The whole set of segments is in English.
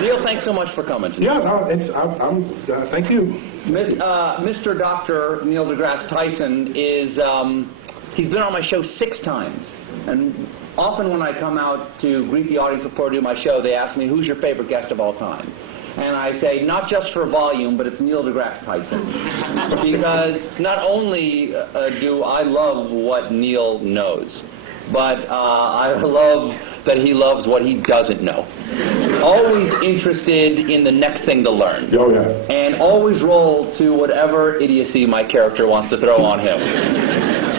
Neil, thanks so much for coming today. Yeah, no, thank you. Mr. Dr. Neil deGrasse Tyson is, he's been on my show 6 times. And often when I come out to greet the audience before I do my show, they ask me, who's your favorite guest of all time? And I say, not just for volume, but it's Neil deGrasse Tyson. Because not only do I love what Neil knows, but I love that he loves what he doesn't know. Always interested in the next thing to learn. Oh, yeah. And always roll to whatever idiocy my character wants to throw on him.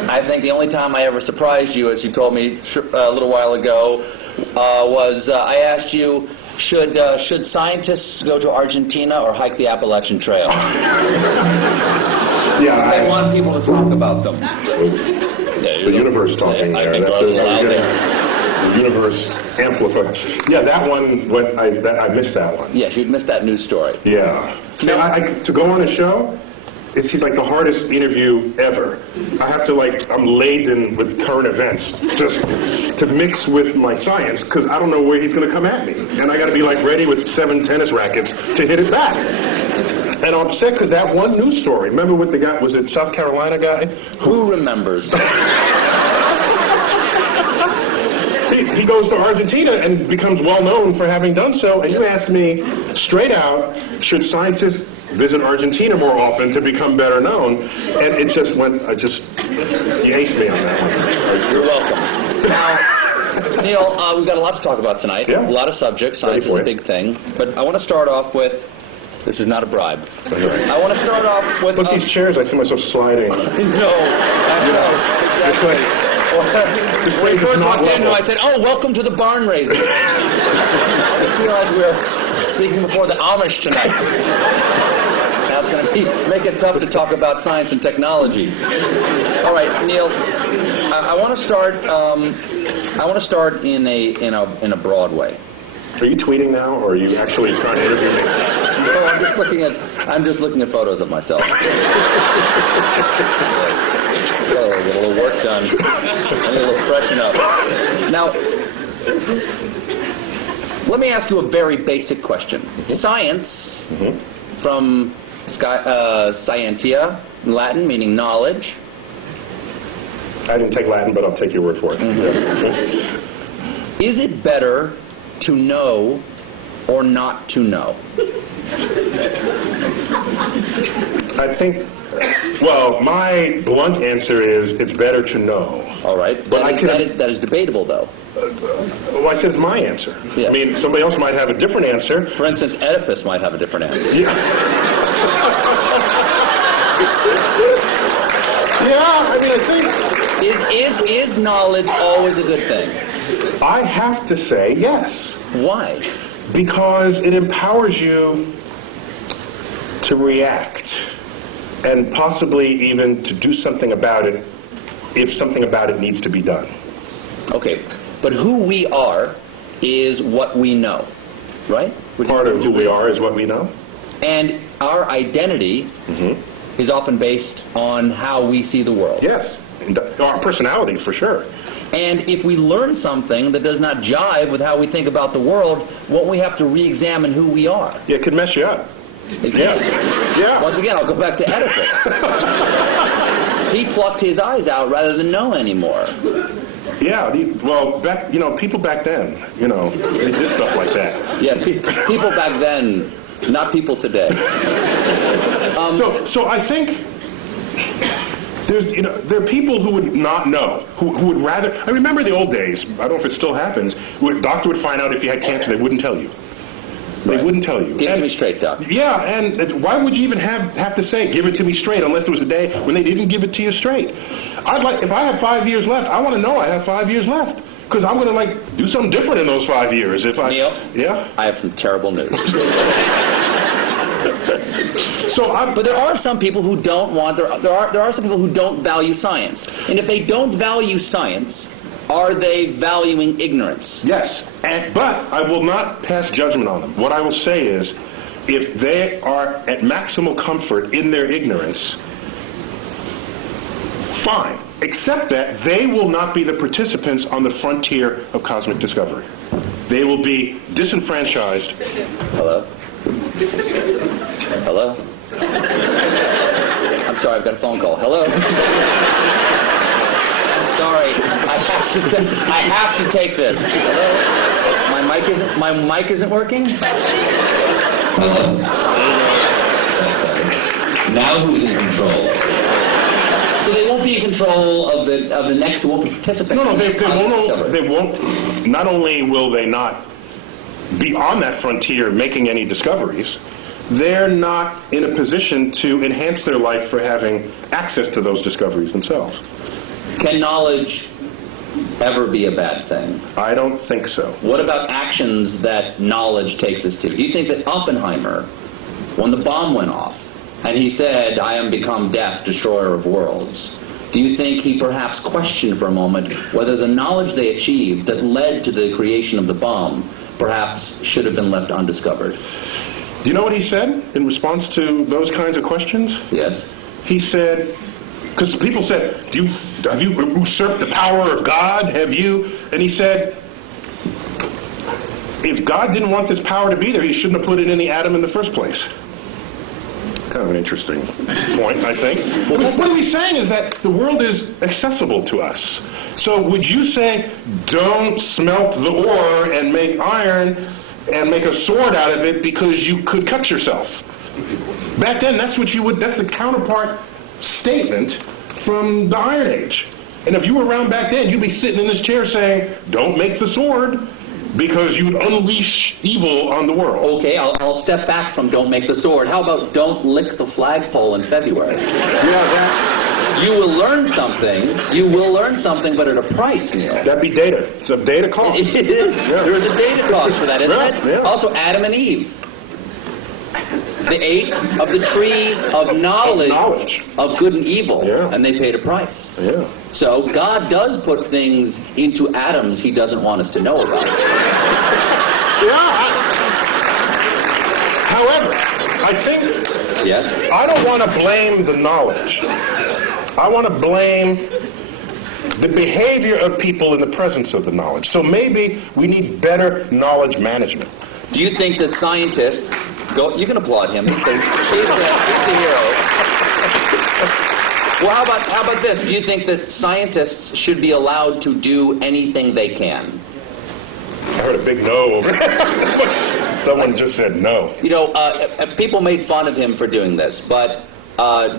I think the only time I ever surprised you, as you told me a little while ago, was I asked you, should scientists go to Argentina or hike the Appalachian Trail? Yeah, I want people to talk about them. The universe talking there. The universe amplified. Yeah, that one, I missed that one. Yes, you'd missed that news story. Yeah. See, to go on a show, it seems like the hardest interview ever. I have to, I'm laden with current events just to mix with my science, because I don't know where he's going to come at me. And I got to be, ready with 7 tennis rackets to hit it back. And I'm upset because that one news story, remember with the guy, was it South Carolina guy? Who remembers? He goes to Argentina and becomes well known for having done so, and you asked me straight out, should scientists visit Argentina more often to become better known? And it just went, you aced me on that one. You're welcome. Now, Neil, we've got a lot to talk about tonight. Yeah. A lot of subjects. Science is a big thing. But I want to start off with, this is not a bribe. I want to start off with... Look, these chairs, I see myself sliding. No. Exactly. When you first walked in, I said, oh, welcome to the barn raising. I feel like we're speaking before the Amish tonight. Now it's going to make it tough to talk about science and technology. All right, Neil, I want to start. I want to start in a broad way. Are you tweeting now, or are you actually trying to interview me? No, I'm just looking at photos of myself. Oh, get a little work done. I need a little freshen up. Now, let me ask you a very basic question. Science, from scientia, in Latin, meaning knowledge. I didn't take Latin, but I'll take your word for it. Is it better to know or not to know? I think, well, my blunt answer is it's better to know. All right. But that is debatable, though. Well, I said it's my answer. Yeah. I mean, somebody else might have a different answer. For instance, Oedipus might have a different answer. Yeah. Yeah, I mean, I think... Is knowledge always a good thing? I have to say yes. Why? Because it empowers you to react and possibly even to do something about it if something about it needs to be done. Okay, but who we are is what we know, right? Part of who we are is what we know. And our identity is often based on how we see the world. Yes, our personality for sure. And if we learn something that does not jive with how we think about the world, won't we have to re-examine who we are? Yeah, it could mess you up. Yeah. Once again, I'll go back to Oedipus. He plucked his eyes out rather than know anymore. Yeah, well, people back then, they did stuff like that. Yeah, people back then, not people today. So I think there are people who would not know, who would rather. I remember the old days. I don't know if it still happens. A doctor would find out if you had cancer, they wouldn't tell you. They wouldn't tell you. Give it to me straight, Doc. Yeah, and why would you even have to say, give it to me straight, unless there was a day when they didn't give it to you straight? If I have 5 years left, I want to know I have 5 years left. Because I'm going to, do something different in those 5 years. Neil? Yeah? I have some terrible news. But there are some people who don't want, there are some people who don't value science. And if they don't value science, are they valuing ignorance? Yes, but I will not pass judgment on them. What I will say is, if they are at maximal comfort in their ignorance, fine, except that they will not be the participants on the frontier of cosmic discovery. They will be disenfranchised. Hello? Hello? I'm sorry, I've got a phone call. Hello? Sorry, I have to take this. Hello? My mic isn't working? Hello? Now who's in control? So they won't be in control of the next, won't be participants. No, they won't. Not only will they not be on that frontier making any discoveries, they're not in a position to enhance their life for having access to those discoveries themselves. Can knowledge ever be a bad thing? I don't think so. What about actions that knowledge takes us to? Do you think that Oppenheimer, when the bomb went off, and he said, "I am become death, destroyer of worlds," do you think he perhaps questioned for a moment whether the knowledge they achieved that led to the creation of the bomb perhaps should have been left undiscovered? Do you know what he said in response to those kinds of questions? Yes. He said, because people said, have you usurped the power of God? Have you? And he said, if God didn't want this power to be there, he shouldn't have put it in the atom in the first place. Kind of an interesting point, I think. Well, what he's saying is that the world is accessible to us. So would you say, don't smelt the ore and make iron and make a sword out of it because you could cut yourself? Back then, that's what you would, that's the counterpart statement from the Iron Age. And if you were around back then, you'd be sitting in this chair saying, don't make the sword, because you would unleash evil on the world. Okay, I'll step back from don't make the sword. How about don't lick the flagpole in February? Yeah, you will learn something. You will learn something, but at a price, Neil. That'd be data. It's a data cost. It is. Yeah. There is a data cost for that, isn't it? Yeah. Also, Adam and Eve. They ate of the tree of knowledge of good and evil, and they paid a price. Yeah. So God does put things into atoms he doesn't want us to know about. Yeah. However, I think I don't want to blame the knowledge. I want to blame the behavior of people in the presence of the knowledge. So maybe we need better knowledge management. Do you think that scientists you can applaud him. He's the hero. Well, how about this? Do you think that scientists should be allowed to do anything they can? I heard a big no over there. Someone just said no. You know, people made fun of him for doing this, but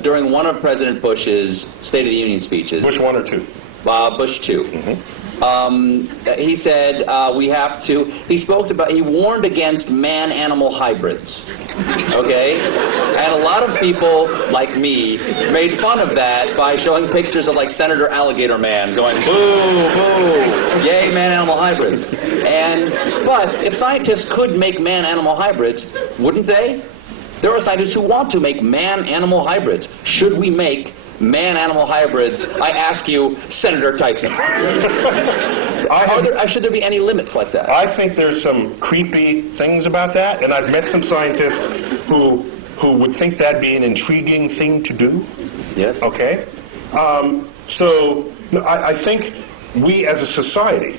during one of President Bush's State of the Union speeches... Bush 1 or 2? Bush 2. Mm-hmm. He said he warned against man-animal hybrids, okay? And a lot of people, like me, made fun of that by showing pictures of, like, Senator Alligator Man going, boo, boo, yay, man-animal hybrids. But if scientists could make man-animal hybrids, wouldn't they? There are scientists who want to make man-animal hybrids. Should we make man-animal hybrids? I ask you, Senator Tyson. Should there be any limits like that? I think there's some creepy things about that, and I've met some scientists who would think that'd be an intriguing thing to do. Yes. Okay? I think we as a society,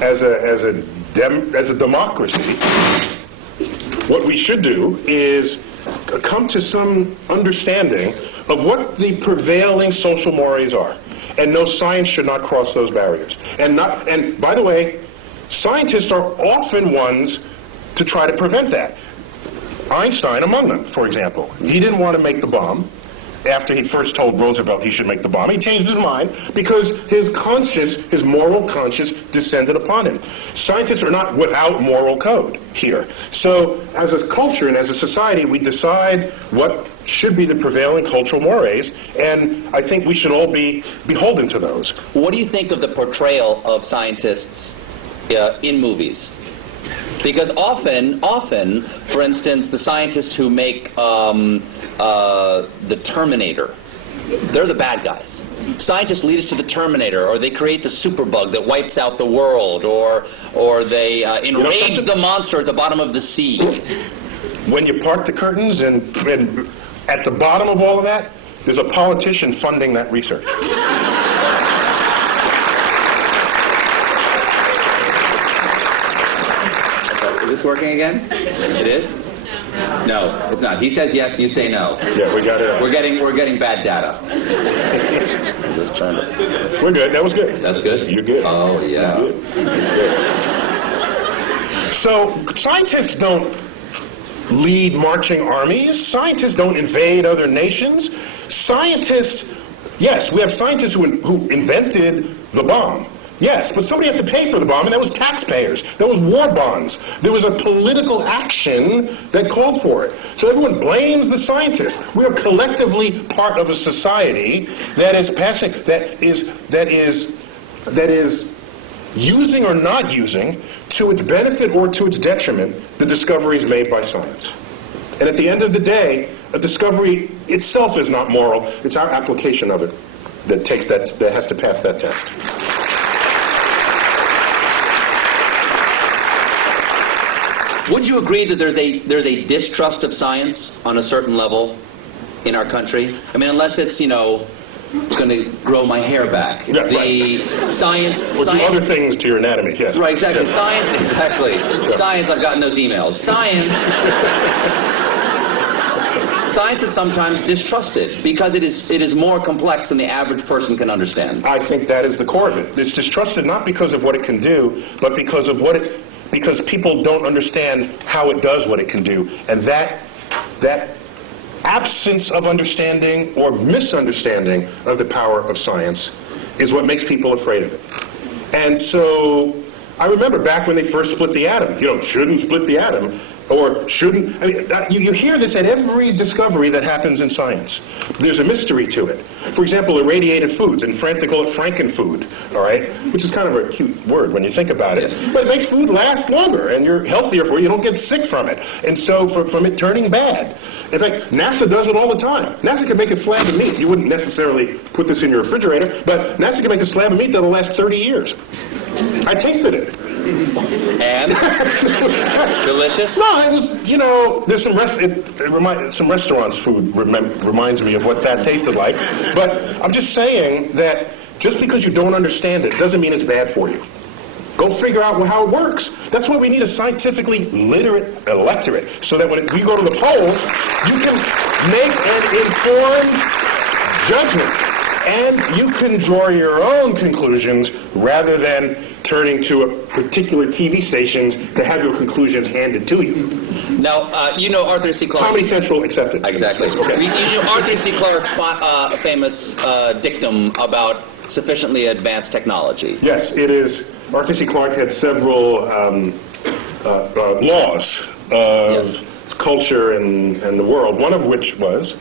as a democracy, what we should do is come to some understanding of what the prevailing social mores are. And no, science should not cross those barriers. And by the way, scientists are often ones to try to prevent that. Einstein among them, for example. He didn't want to make the bomb after he first told Roosevelt he should make the bomb. He changed his mind because his conscience, his moral conscience, descended upon him. Scientists are not without moral code here. So as a culture and as a society, we decide what should be the prevailing cultural mores, and I think we should all be beholden to those. What do you think of the portrayal of scientists in movies? Because often, for instance, the scientists who make the Terminator, they're the bad guys. Scientists lead us to the Terminator, or they create the superbug that wipes out the world, or they enrage the monster at the bottom of the sea. When you part the curtains, and at the bottom of all of that, there's a politician funding that research. this working again? It is? No, it's not. He says yes, you say no. Yeah, we got it. We're getting bad data. Just trying to... We're good. That was good. That's good? You're good. Oh, yeah. You're good. So, scientists don't lead marching armies. Scientists don't invade other nations. Scientists, yes, we have scientists who invented the bomb. Yes, but somebody had to pay for the bomb, and that was taxpayers. That was war bonds. There was a political action that called for it. So everyone blames the scientists. We are collectively part of a society that is passing, that is using or not using, to its benefit or to its detriment, the discoveries made by science. And at the end of the day, a discovery itself is not moral. It's our application of it that has to pass that test. Would you agree that there's a distrust of science on a certain level in our country? I mean, unless it's, you know, going to grow my hair back. Yeah, Science... Or do other things to your anatomy, yes. Right, exactly. Yes. Science, exactly. Yeah. Science, I've gotten those emails. Science is sometimes distrusted because it is more complex than the average person can understand. I think that is the core of it. It's distrusted not because of what it can do, but because of because people don't understand how it does what it can do. And that absence of understanding or misunderstanding of the power of science is what makes people afraid of it. And so I remember back when they first split the atom, you know, shouldn't split the atom, or shouldn't, I mean, you hear this at every discovery that happens in science. There's a mystery to it. For example, irradiated foods. In France, they call it frankenfood, all right? Which is kind of a cute word when you think about it. But it makes food last longer, and you're healthier for it. You don't get sick from it. And so from it turning bad. In fact, NASA does it all the time. NASA can make a slab of meat. You wouldn't necessarily put this in your refrigerator, but NASA can make a slab of meat that'll last 30 years. I tasted it. And? Delicious? No, it was, you know, there's some restaurants' food reminds me of what that tasted like. But I'm just saying that just because you don't understand it doesn't mean it's bad for you. Go figure out how it works. That's why we need a scientifically literate electorate, so that when we go to the polls, you can make an informed judgment. And you can draw your own conclusions rather than turning to a particular TV stations to have your conclusions handed to you. Now, you know Arthur C. Clarke. Comedy Central accepted. Exactly. Okay. You know Arthur C. Clarke's famous dictum about sufficiently advanced technology. Yes, it is. Arthur C. Clarke had several laws of culture and the world, one of which was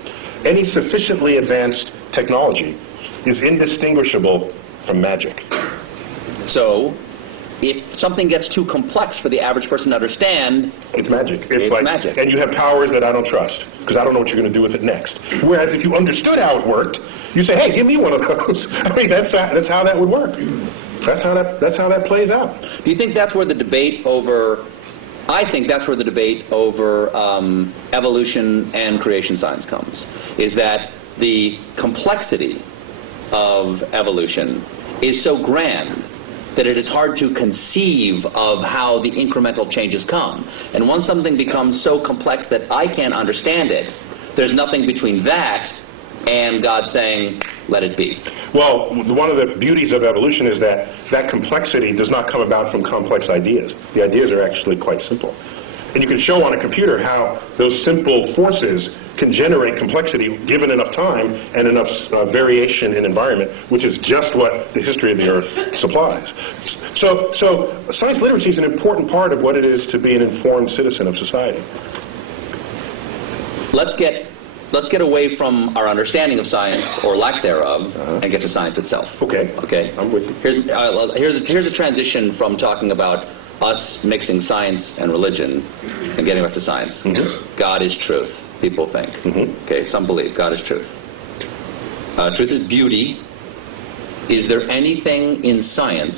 any sufficiently advanced technology is indistinguishable from magic. So, if something gets too complex for the average person to understand, it's magic. It's like magic. And you have powers that I don't trust, because I don't know what you're going to do with it next. Whereas if you understood how it worked, you say, hey, give me one of those. I mean, that's how that would work. That's how that plays out. Do you think that's where the debate over... I think that's where the debate over evolution and creation science comes, is that the complexity of evolution is so grand that it is hard to conceive of how the incremental changes come. And once something becomes so complex that I can't understand it, there's nothing between that and God saying, let it be. Well, one of the beauties of evolution is that complexity does not come about from complex ideas. The ideas are actually quite simple. And you can show on a computer how those simple forces can generate complexity given enough time and enough variation in environment, which is just what the history of the Earth supplies. So science literacy is an important part of what it is to be an informed citizen of society. Let's get away from our understanding of science, or lack thereof, and get to science itself. Okay. Okay. I'm with you. Here's a transition from talking about us mixing science and religion and getting back to science. Mm-hmm. God is truth, people think. Mm-hmm. Okay, some believe God is truth. Truth is beauty. Is there anything in science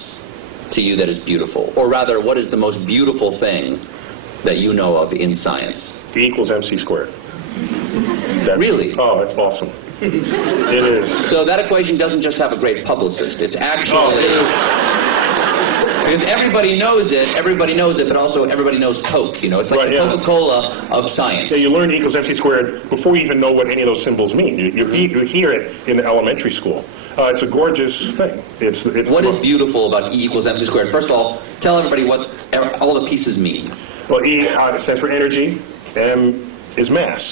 to you that is beautiful? Or rather, what is the most beautiful thing that you know of in science? E equals MC squared. Really? Oh, it's awesome. It is. So that equation doesn't just have a great publicist. It's actually... It Because everybody knows it, but also everybody knows Coke. You know, it's like the Coca-Cola of science. Yeah, you learn E equals MC squared before you even know what any of those symbols mean. You hear it in elementary school. It's a gorgeous thing. What is beautiful about E equals MC squared? First of all, tell everybody what all the pieces mean. Well, E stands for energy, M is mass.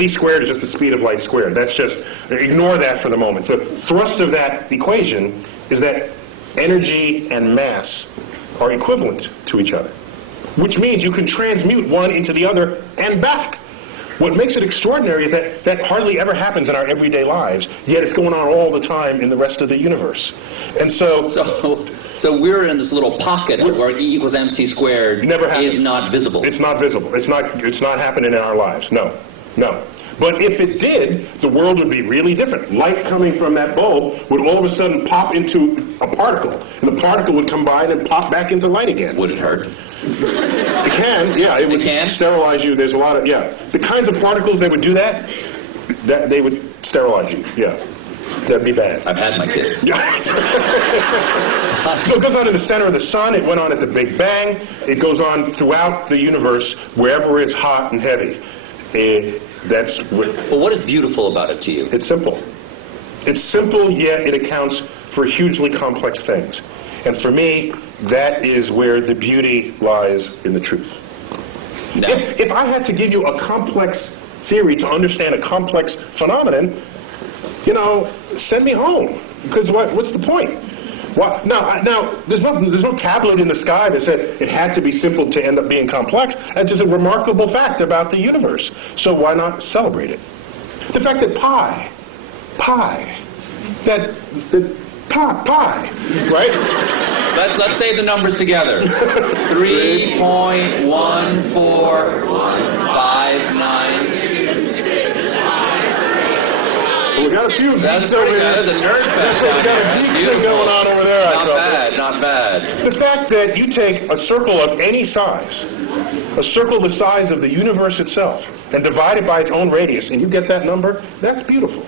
C squared is just the speed of light squared. That's just, ignore that for the moment. The thrust of that equation is that energy and mass are equivalent to each other, which means you can transmute one into the other and back. What makes it extraordinary is that that hardly ever happens in our everyday lives, yet it's going on all the time in the rest of the universe. And so we're in this little pocket where E equals MC squared is not visible. It's not visible. It's not happening in our lives. No. No. But if it did, the world would be really different. Light coming from that bulb would all of a sudden pop into a particle, and the particle would combine and pop back into light again. Would it hurt? It can, yeah. It would sterilize you. There's a lot of, the kinds of particles that would do that they would sterilize you, yeah. That'd be bad. I've had my kids. So it goes on in the center of the sun. It went on at the Big Bang. It goes on throughout the universe, wherever it's hot and heavy. Well, what is beautiful about it to you? It's simple. It's simple, yet it accounts for hugely complex things. And for me, that is where the beauty lies in the truth. No. If I had to give you a complex theory to understand a complex phenomenon, send me home. Because what's the point? Well, now, there's no tablet in the sky that said it had to be simple to end up being complex. That's just a remarkable fact about the universe. So why not celebrate it? The fact that pi, right? Let's say the numbers together. 3.14159. We got a few. That's pretty good. There's a nerd fest down there. We got a geek thing going on over there. Not bad. The fact that you take a circle of any size, a circle the size of the universe itself, and divide it by its own radius, and you get that number, that's beautiful.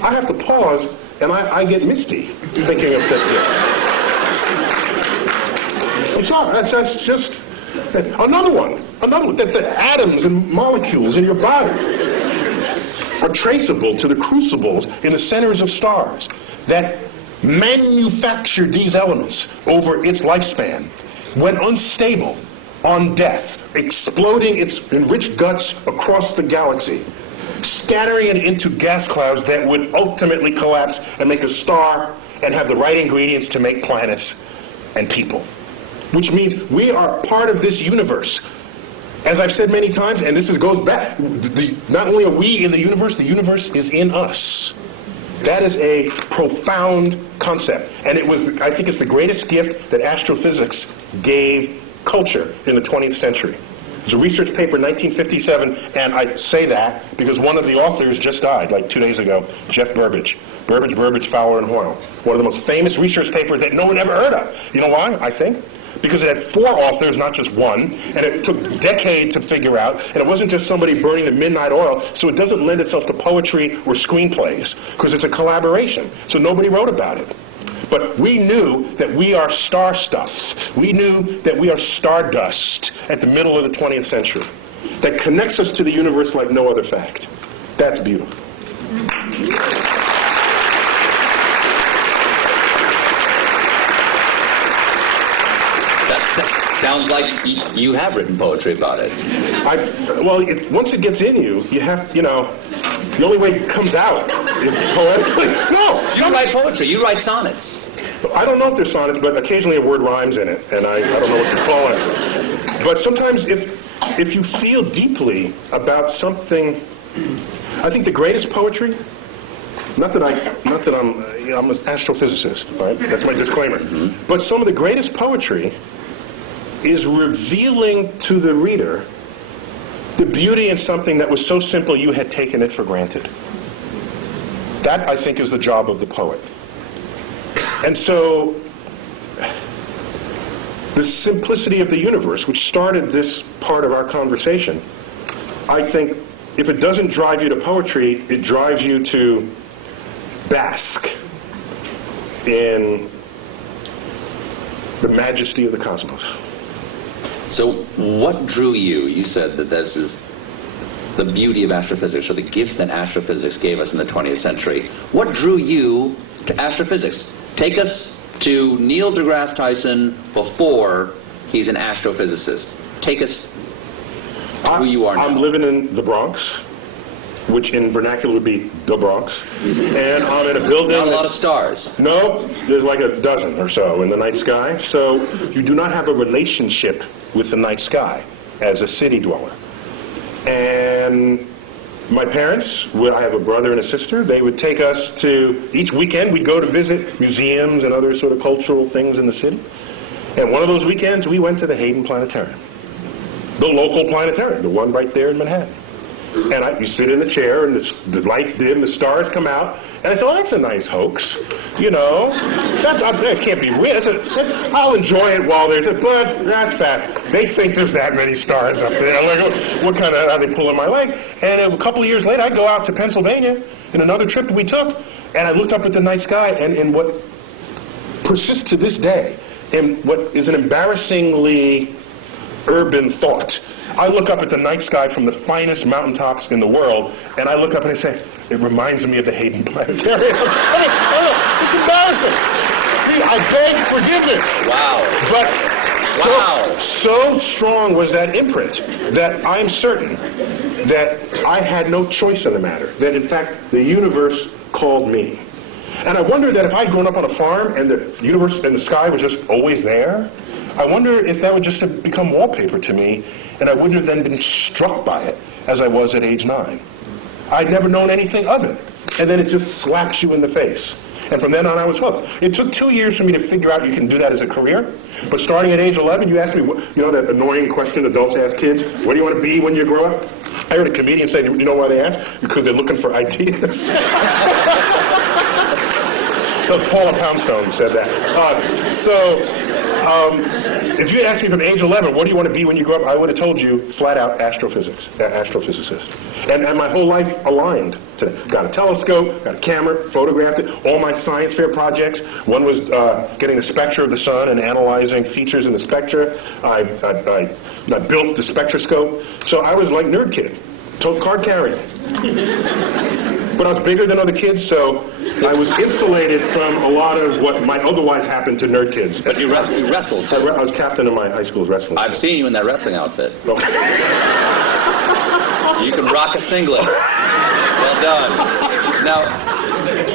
I have to pause, and I get misty thinking of this. That's just another one. That's the atoms and molecules in your body are traceable to the crucibles in the centers of stars that manufactured these elements over its lifespan, when unstable, on death, exploding its enriched guts across the galaxy, scattering it into gas clouds that would ultimately collapse and make a star and have the right ingredients to make planets and people. Which means we are part of this universe. As I've said many times, and this goes back, not only are we in the universe is in us. That is a profound concept. And I think it's the greatest gift that astrophysics gave culture in the 20th century. There's a research paper in 1957, and I say that because one of the authors just died, like 2 days ago, Jeff Burbidge. Burbidge, Fowler, and Hoyle. One of the most famous research papers that no one ever heard of. You know why, I think? Because it had 4 authors, not just one, and it took decades to figure out, and it wasn't just somebody burning the midnight oil, so it doesn't lend itself to poetry or screenplays, because it's a collaboration, so nobody wrote about it. But we knew that we are star stuff. We knew that we are stardust at the middle of the 20th century. That connects us to the universe like no other fact. That's beautiful. Sounds like you have written poetry about it. Once it gets in you, you have, the only way it comes out is poetically. No! You don't write poetry, you write sonnets. I don't know if they're sonnets, but occasionally a word rhymes in it, and I don't know what to call it. But sometimes if you feel deeply about something, I think the greatest poetry, not that I'm an astrophysicist, right? That's my disclaimer. Mm-hmm. But some of the greatest poetry is revealing to the reader the beauty in something that was so simple you had taken it for granted. That, I think, is the job of the poet. And so, the simplicity of the universe, which started this part of our conversation, I think, if it doesn't drive you to poetry, it drives you to bask in the majesty of the cosmos. So what drew you? You said that this is the beauty of astrophysics, or the gift that astrophysics gave us in the 20th century. What drew you to astrophysics? Take us to Neil deGrasse Tyson before he's an astrophysicist. Take us who you are now. I'm living in the Bronx, which in vernacular would be the Bronx. And I'm in a building... Not a lot of stars. No, there's like a dozen or so in the night sky. So you do not have a relationship with the night sky as a city dweller. And my parents, I have a brother and a sister, they would take us to, each weekend we'd go to visit museums and other sort of cultural things in the city. And one of those weekends we went to the Hayden Planetarium. The local planetarium, the one right there in Manhattan. And you sit in the chair, and the lights dim, the stars come out, and I said, oh, that's a nice hoax. You know, that can't be real. I'll enjoy it while there's but that's fast. They think there's that many stars up there. I'm like, what kind of, are they pulling my leg? And a couple of years later, I go out to Pennsylvania in another trip we took, and I looked up at the night sky, and in what persists to this day, in what is an embarrassingly urban thought, I look up at the night sky from the finest mountaintops in the world, and I look up and I say, it reminds me of the Hayden Planetarium. It's embarrassing. I beg forgiveness. Wow. But so strong was that imprint that I'm certain that I had no choice in the matter, that in fact the universe called me. And I wonder that if I'd grown up on a farm and the universe and the sky was just always there, I wonder if that would just have become wallpaper to me, and I wouldn't have then been struck by it as I was at age 9. I'd never known anything of it. And then it just slaps you in the face. And from then on, I was hooked. It took 2 years for me to figure out you can do that as a career. But starting at age 11, you asked me, you know that annoying question adults ask kids, what do you want to be when you grow up? I heard a comedian say, you know why they ask? Because they're looking for ideas. Paula Poundstone said that. If you asked me from age 11, what do you want to be when you grow up, I would have told you flat out astrophysicist. And my whole life aligned to that. Got a telescope, got a camera, photographed it. All my science fair projects. One was getting the spectra of the sun and analyzing features in the spectra. I built the spectroscope. So I was like nerd kid, card carrying. But I was bigger than other kids, so I was insulated from a lot of what might otherwise happen to nerd kids. But you wrestled, too. I was captain of my high school's wrestling team. I've seen you in that wrestling outfit. Okay. You can rock a singlet. Well done. Now,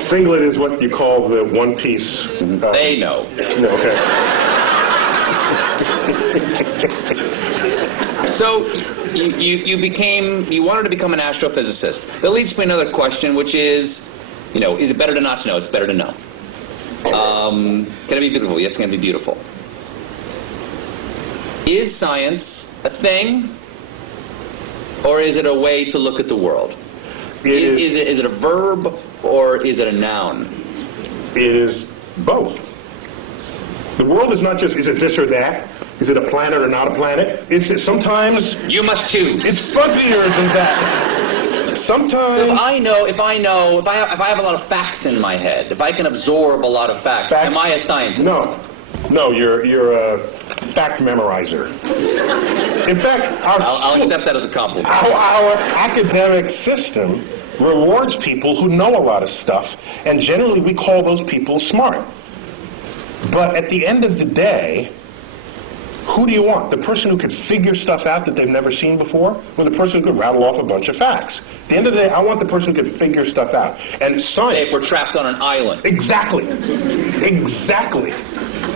singlet is what you call the one piece. They know. No, okay. So, you wanted to become an astrophysicist. That leads to another question, which is, is it better to not to know? It's better to know. Can it be beautiful? Yes, can it be beautiful? Is science a thing, or is it a way to look at the world? Is it a verb, or is it a noun? It is both. The world is not just, is it this or that? Is it a planet or not a planet? It's sometimes... You must choose. It's fuzzier than that. Sometimes... So if I have a lot of facts in my head, if I can absorb a lot of facts, am I a scientist? No, you're a fact memorizer. In fact, I'll accept that as a compliment. Our academic system rewards people who know a lot of stuff, and generally we call those people smart. But at the end of the day, who do you want? The person who could figure stuff out that they've never seen before, or the person who could rattle off a bunch of facts? At the end of the day, I want the person who could figure stuff out. And science... If we're trapped on an island. Exactly. Exactly.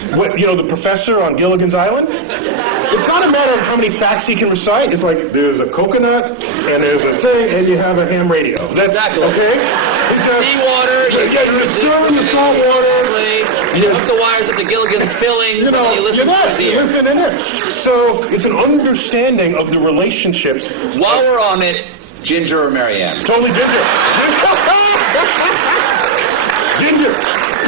The professor on Gilligan's Island? It's not a matter of how many facts he can recite. It's like, there's a coconut, and there's a thing, and you have a ham radio. That's exactly. Okay? Seawater, you disturb the salt water. You hook the wires at the Gilligan's filling, and you listen to the ear. So it's an understanding of the relationships. While we're on it, Ginger or Marianne? Totally Ginger. Ginger.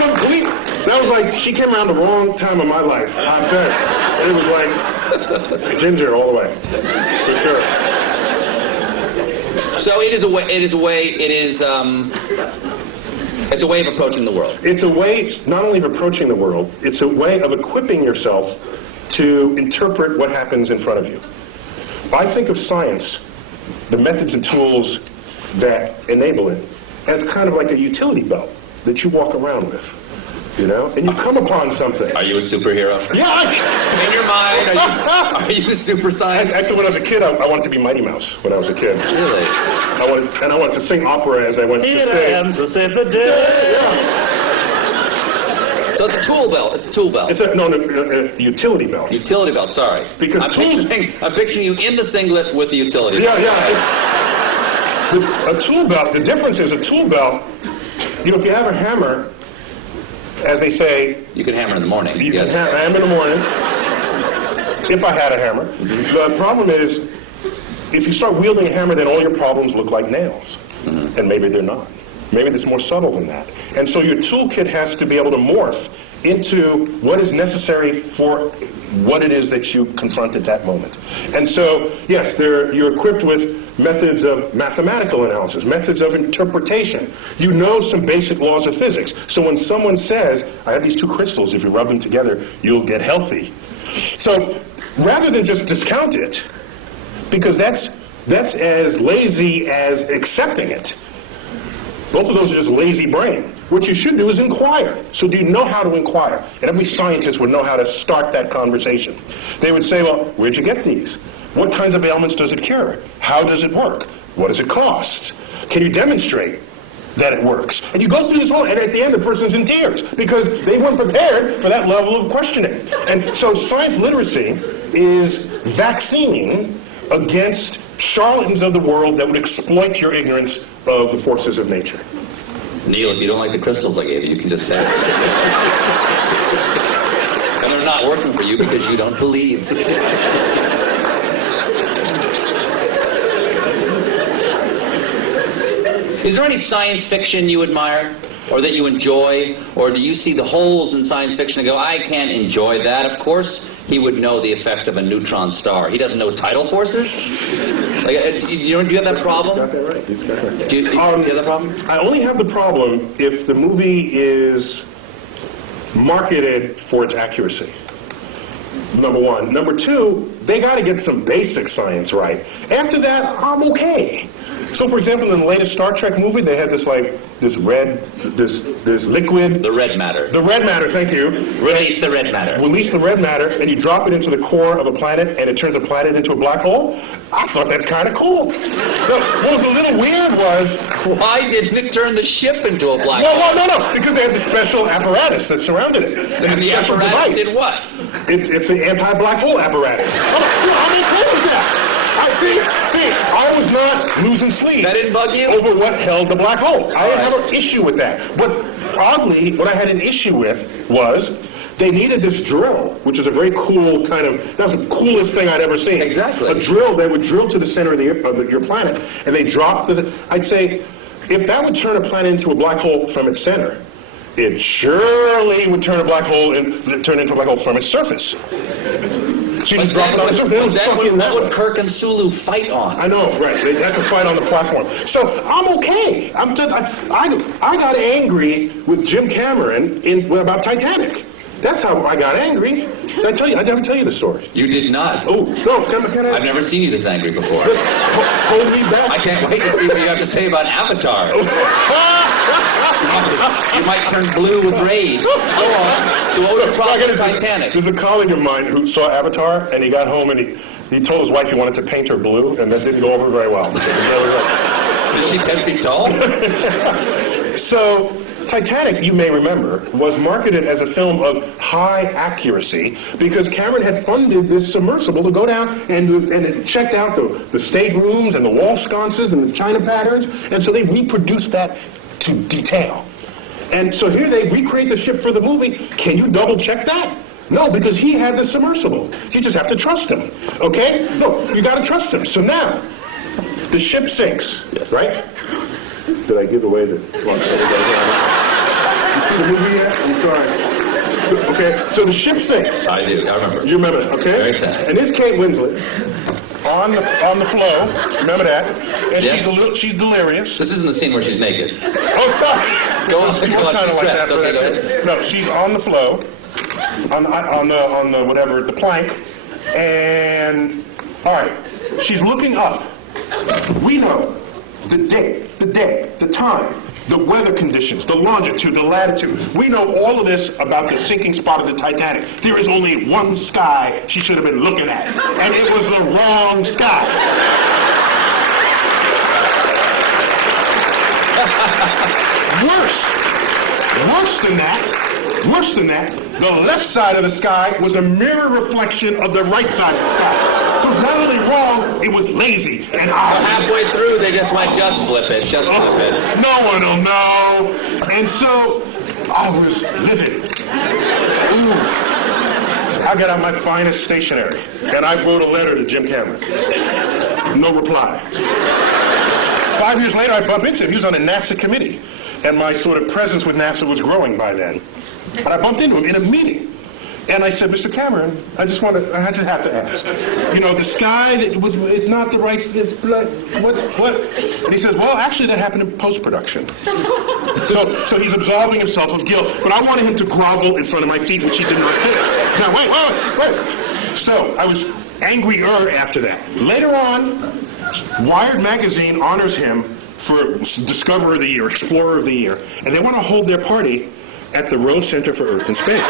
Complete. That was like, she came around the wrong time of my life. I'm saying. It was like Ginger all the way. For sure. So it is a way, It's a way of approaching the world. It's a way not only of approaching the world, it's a way of equipping yourself to interpret what happens in front of you. I think of science, the methods and tools that enable it, as kind of like a utility belt that you walk around with. You know, and you come upon something. Are you a superhero? Yeah. In your mind, are you a super scientist? Actually, when I was a kid, I wanted to be Mighty Mouse. When I was a kid. Really? I wanted to sing opera as I went to sing. Here I am to save the day. Yeah. So it's a tool belt. It's a tool belt. It's a utility belt. Utility belt. Sorry. Because I'm picturing you in the singlet with the utility belt. Yeah. A tool belt. The difference is a tool belt. You know, if you have a hammer. As they say... You can hammer in the morning. You can hammer in the morning, if I had a hammer. The problem is, if you start wielding a hammer, then all your problems look like nails. And maybe they're not. Maybe it's more subtle than that. And so your toolkit has to be able to morph into what is necessary for what it is that you confront at that moment. And so, yes, you're equipped with methods of mathematical analysis, methods of interpretation. You know some basic laws of physics. So when someone says, I have these two crystals, if you rub them together, you'll get healthy. So rather than just discount it, because that's as lazy as accepting it. Both of those are just lazy brain. What you should do is inquire. So do you know how to inquire? And every scientist would know how to start that conversation. They would say, well, where'd you get these? What kinds of ailments does it cure? How does it work? What does it cost? Can you demonstrate that it works? And you go through this whole, and at the end the person's in tears because they weren't prepared for that level of questioning. And so science literacy is vaccine against charlatans of the world that would exploit your ignorance of the forces of nature. Neil, if you don't like the crystals I gave you, you can just say it. And they're not working for you because you don't believe. Is there any science fiction you admire or that you enjoy? Or do you see the holes in science fiction and go, I can't enjoy that? Of course he would know the effects of a neutron star. He doesn't know tidal forces? Like, do you have that problem? He's got that right. He's got that right. Do you have that problem? I only have the problem if the movie is marketed for its accuracy. Number one. Number two, they got to get some basic science right. After that, I'm okay. So, for example, in the latest Star Trek movie, they had this liquid. The red matter. The red matter, thank you. Release the red matter. Release the red matter, and you drop it into the core of a planet, and it turns a planet into a black hole. I thought that's kind of cool. What was a little weird was... Why didn't it turn the ship into a black hole? No, because they had the special apparatus that surrounded it. And the apparatus did what? It's the anti-black hole apparatus. I'm okay with that. See, I was not losing sleep. That didn't bug you? Over what held the black hole. I didn't have an issue with that. But oddly, what I had an issue with was they needed this drill, which is a very cool kind of, that was the coolest thing I'd ever seen. Exactly. A drill, they would drill to the center of your planet, and they dropped I'd say, if that would turn a planet into a black hole from its center, it surely would turn into a black hole from its surface. So you just drop it on the surface. What would Kirk and Sulu fight on? I know, right. They have to fight on the platform. So I'm okay. I got angry with Jim Cameron about Titanic. That's how I got angry. Did I tell you? I didn't tell you the story. You did not. Oh, no. Can I? I've never seen you this angry before. Just hold me back. I can't wait to see what you have to say about Avatar. You might turn blue with rage. Go on. So what was the problem with Titanic? There's a colleague of mine who saw Avatar, and he got home and he told his wife he wanted to paint her blue, and that didn't go over very well. Is she 10 feet tall? So Titanic, you may remember, was marketed as a film of high accuracy because Cameron had funded this submersible to go down and it checked out the staterooms and the wall sconces and the china patterns, and so they reproduced that to detail. And so here they recreate the ship for the movie. Can you double check that? No, because he had the submersible. You just have to trust him, okay? No, you got to trust him. So now, the ship sinks, right? Did I give away the... You see the movie yet? I'm sorry. Okay, so the ship sinks. I do, I remember. You remember it, okay? Very sad. And it's Kate Winslet on the flow. Remember that? And yes. she's delirious. This isn't the scene where she's naked. Oh, sorry. Go on. Kind of like that. Okay, go ahead. No, she's on the flow, on the whatever, the plank, and all right, she's looking up. We know the date, the time, the weather conditions, the longitude, the latitude. We know all of this about the sinking spot of the Titanic. There is only one sky she should have been looking at, and it was the wrong sky. Worse than that, the left side of the sky was a mirror reflection of the right side of the sky. So not only wrong, it was lazy. And halfway through, they just went, just flip it, just flip it. No one will know. And so I was livid. Ooh. I got out my finest stationery, and I wrote a letter to Jim Cameron. No reply. 5 years later, I bumped into him. He was on a NASA committee, and my sort of presence with NASA was growing by then. And I bumped into him in a meeting. And I said, Mr. Cameron, I just have to ask. You know, the sky is not the right, what? And he says, well, actually that happened in post-production. So he's absolving himself of guilt. But I wanted him to grovel in front of my feet, which he did not do. Now, wait. So I was angrier after that. Later on, Wired magazine honors him for Discoverer of the Year, Explorer of the Year. And they want to hold their party at the Rose Center for Earth and Space.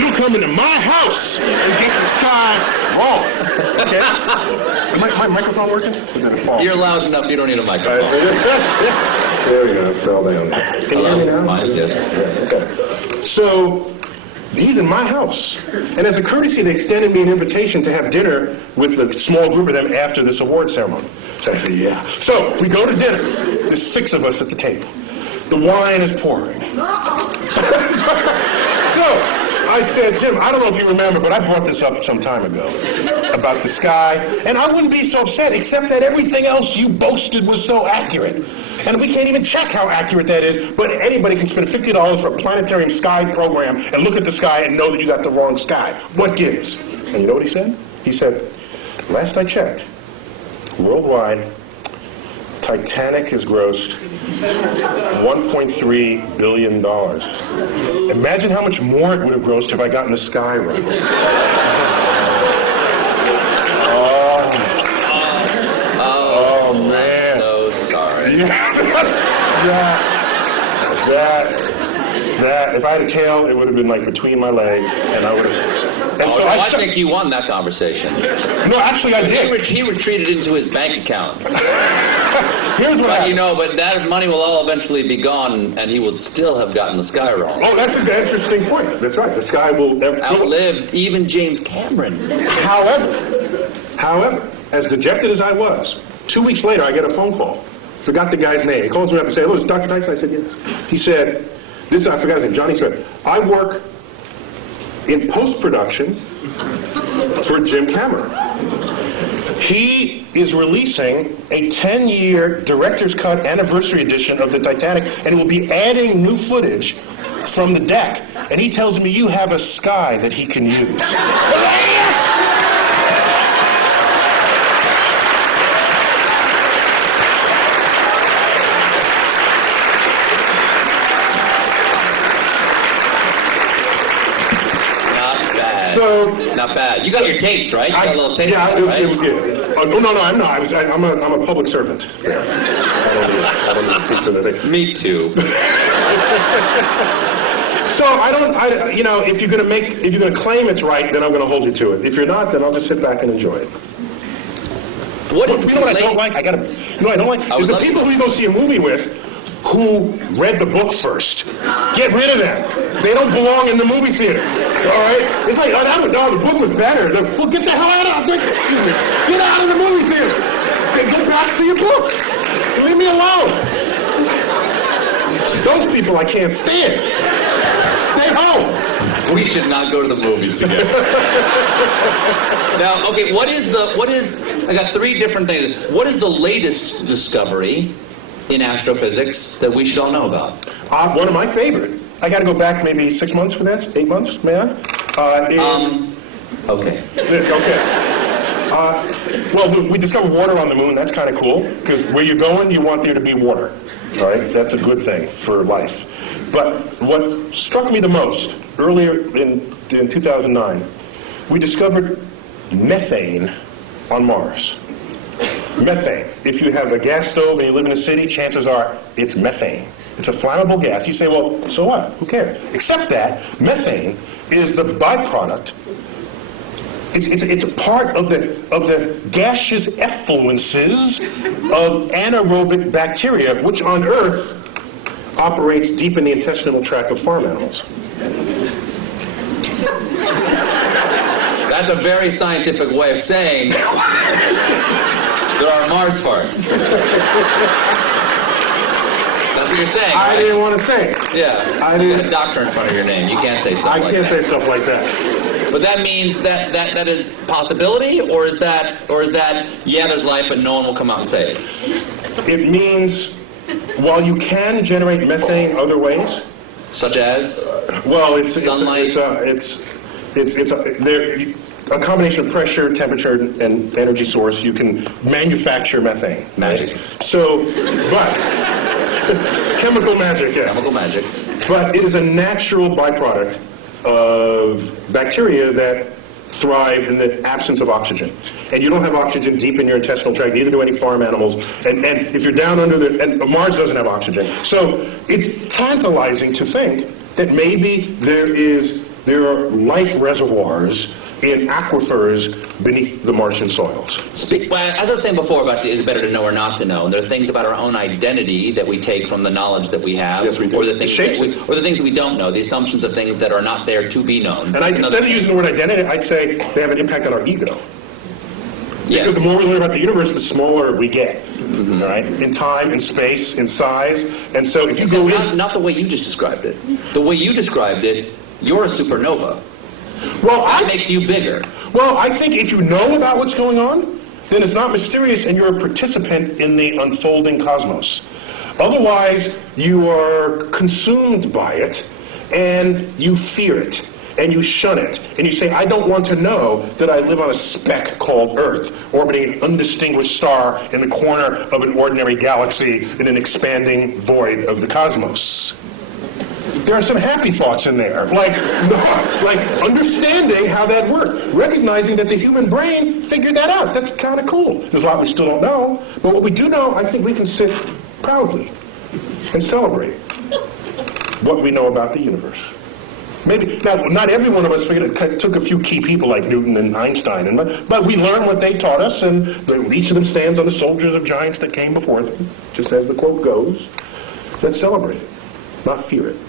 You come into my house and get the sky wrong. Okay? Is my microphone working? Or did it fall? You're loud enough, you don't need a microphone. There we go, it fell down. Can you hear me now? Fine, yes. Yeah, okay. So, he's in my house. And as a courtesy, they extended me an invitation to have dinner with a small group of them after this award ceremony. So I said, yeah. So, we go to dinner. There's 6 of us at the table. The wine is pouring. So, I said, Jim, I don't know if you remember, but I brought this up some time ago about the sky, and I wouldn't be so upset except that everything else you boasted was so accurate. And we can't even check how accurate that is, but anybody can spend $50 for a planetarium sky program and look at the sky and know that you got the wrong sky. What gives? And you know what he said? He said, last I checked, worldwide, Titanic has grossed $1.3 billion. Imagine how much more it would have grossed if I gotten the sky right. Oh man. I'm so sorry. That, if I had a tail, it would have been like between my legs, and I would have... I think you won that conversation. No, actually I did. He retreated into his bank account. Here's what happened. You know, but that money will all eventually be gone, and he will still have gotten the sky wrong. Oh, that's an interesting point. That's right. The sky will... outlived even James Cameron. However, as dejected as I was, 2 weeks later I get a phone call. Forgot the guy's name. He calls me up and says, hello, it's Dr. Tyson. I said, yes. He said, I forgot his name, Johnny Smith. I work in post-production for Jim Cameron. He is releasing a 10-year director's cut anniversary edition of the Titanic, and he will be adding new footage from the deck. And he tells me you have a sky that he can use. Not bad. You got your taste, right? You got a little taste. Yeah, right? it was good. Oh, no, I'm not. I'm a public servant. Yeah. I don't teach anything. Me too. So you know, if you're gonna claim it's right, then I'm gonna hold you to it. If you're not, then I'll just sit back and enjoy it. What is you know what I don't like? I don't like is the people who you go see a movie with who read the book first. Get rid of them. They don't belong in the movie theater. All right? It's like, the book was better. Well, get the hell out of it. Get out of the movie theater. Go back to your book. Leave me alone. Those people I can't stand. Stay home. We should not go to the movies together. Now, okay, I got 3 different things. What is the latest discovery in astrophysics that we should all know about? One of my favorite. I got to go back maybe 6 months for that. 8 months, may I? Okay. Okay. Well, we discovered water on the moon. That's kind of cool, because where you're going, you want there to be water. All right? That's a good thing for life. But what struck me the most, earlier in 2009, we discovered methane on Mars. Methane. If you have a gas stove and you live in a city, chances are it's methane. It's a flammable gas. You say, well, so what? Who cares? Except that methane is the byproduct. It's a part of the gaseous effluences of anaerobic bacteria, which on Earth operates deep in the intestinal tract of farm animals. That's a very scientific way of saying there are Mars parts. That's what you're saying. I didn't want to say it. Yeah. I You didn't. got a doctor in front of your name. You can't say stuff like that. I can't say stuff like that. But that means that is possibility, or is that yeah, there's life, but no one will come out and say it? It means while you can generate methane other ways, Such as well, it's sunlight. A combination of pressure, temperature, and energy source. You can manufacture methane. Magic. So, but chemical magic, yeah. Chemical magic. But it is a natural byproduct of bacteria that thrive in the absence of oxygen. And you don't have oxygen deep in your intestinal tract, neither do any farm animals. And if you're down under the... And Mars doesn't have oxygen. So it's tantalizing to think that maybe there are life reservoirs in aquifers beneath the Martian soils. Well, as I was saying before about is it better to know or not to know, and there are things about our own identity that we take from the knowledge that we have, Yes, we do. or the things that we don't know, the assumptions of things that are not there to be known. And instead of using the word identity, I'd say they have an impact on our ego. Yes. Because the more we learn about the universe, the smaller we get, all right? In time, in space, in size. And so if you go in... Not the way you just described it. The way you described it, you're a supernova. Well, That makes you bigger. Well, I think if you know about what's going on, then it's not mysterious and you're a participant in the unfolding cosmos. Otherwise, you are consumed by it and you fear it and you shun it. And you say, I don't want to know that I live on a speck called Earth, orbiting an undistinguished star in the corner of an ordinary galaxy in an expanding void of the cosmos. There are some happy thoughts in there, like understanding how that works, recognizing that the human brain figured that out. That's kind of cool. There's a lot we still don't know, but what we do know, I think we can sit proudly and celebrate what we know about the universe. Maybe now, not every one of us figured it. Took a few key people like Newton and Einstein, but we learned what they taught us, and each of them stands on the shoulders of giants that came before them, just as the quote goes. Let's celebrate it, not fear it.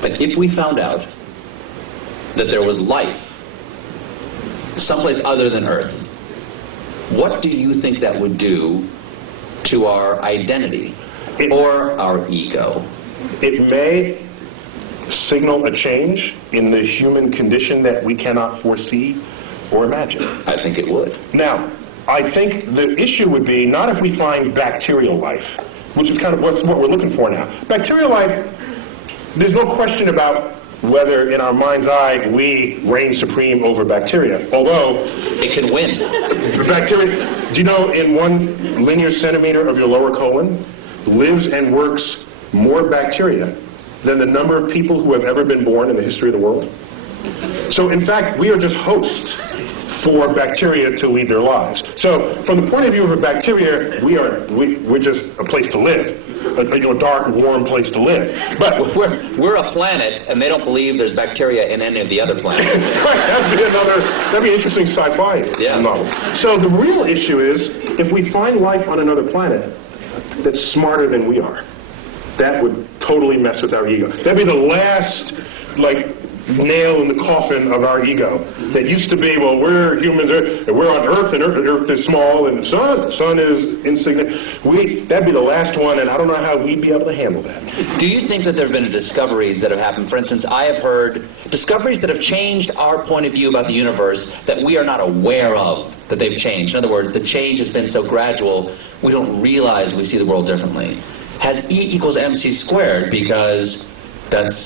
But if we found out that there was life someplace other than Earth, what do you think that would do to our identity or our ego? It may signal a change in the human condition that we cannot foresee or imagine. I think it would. Now, I think the issue would be not if we find bacterial life, which is kind of what we're looking for now. Bacterial life, there's no question about whether in our mind's eye we reign supreme over bacteria, although it can win. Bacteria, do you know in 1 linear centimeter of your lower colon lives and works more bacteria than the number of people who have ever been born in the history of the world? So in fact, we are just hosts for bacteria to lead their lives. So from the point of view of a bacteria, we're just a place to live, a dark, warm place to live. But we're a planet, and they don't believe there's bacteria in any of the other planets. Right, that'd be an interesting sci-fi novel. So the real issue is, if we find life on another planet that's smarter than we are, that would totally mess with our ego. That'd be the last, nail in the coffin of our ego. That used to be, well, we're humans, we're on Earth, and Earth is small, and the sun is insignificant. That'd be the last one, and I don't know how we'd be able to handle that. Do you think that there have been discoveries that have happened? For instance, I have heard discoveries that have changed our point of view about the universe that we are not aware of that they've changed. In other words, the change has been so gradual, we don't realize we see the world differently. Has E equals mc squared, because that's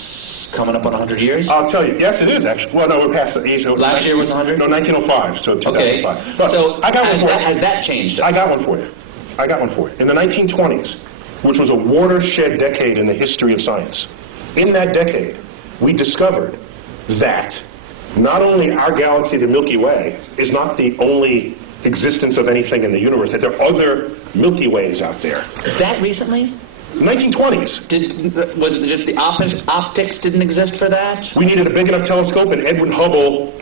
coming up on 100 years? I'll tell you. Yes, it is, actually. Well, no, we're past the age of... Last year was 100? No, 1905, so 2005. Okay. But So I got one for you. has that changed? I got one for you. In the 1920s, which was a watershed decade in the history of science, in that decade, we discovered that not only our galaxy, the Milky Way, is not the only existence of anything in the universe, that there are other Milky Ways out there. That recently? 1920s. Was it just the optics didn't exist for that? We needed a big enough telescope, and Edwin Hubble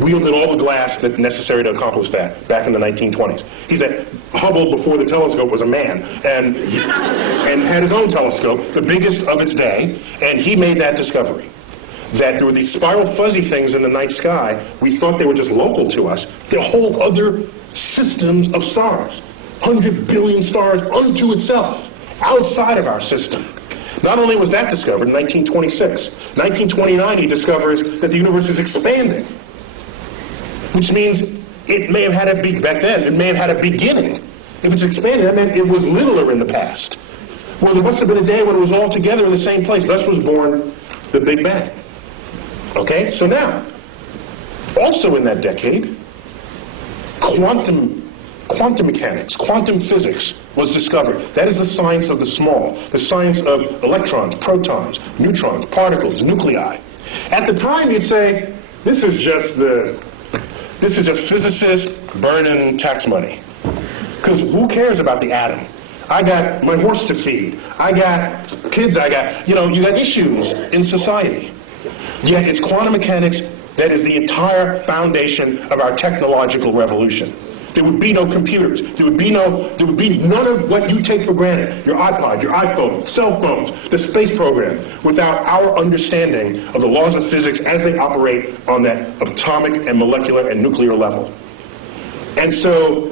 wielded all the glass that's necessary to accomplish that back in the 1920s. He said Hubble, before the telescope, was a man and had his own telescope, the biggest of its day, and he made that discovery. That there were these spiral fuzzy things in the night sky. We thought they were just local to us. There are whole other systems of stars, 100 billion stars unto itself, outside of our system. Not only was that discovered in 1926, 1929 he discovers that the universe is expanding, which means it may have had a back then, it may have had a beginning. If it's expanding, that meant it was littler in the past. Well, there must have been a day when it was all together in the same place. Thus was born the Big Bang. Okay, so now, also in that decade, quantum mechanics, quantum physics was discovered. That is the science of the small, the science of electrons, protons, neutrons, particles, nuclei. At the time, you'd say, this is just physicists burning tax money. Because who cares about the atom? I got my horse to feed. I got kids. You got issues in society. Yet it's quantum mechanics that is the entire foundation of our technological revolution. There would be no computers. There would be none of what you take for granted, your iPod, your iPhone, cell phones, the space program, without our understanding of the laws of physics as they operate on that atomic and molecular and nuclear level. And so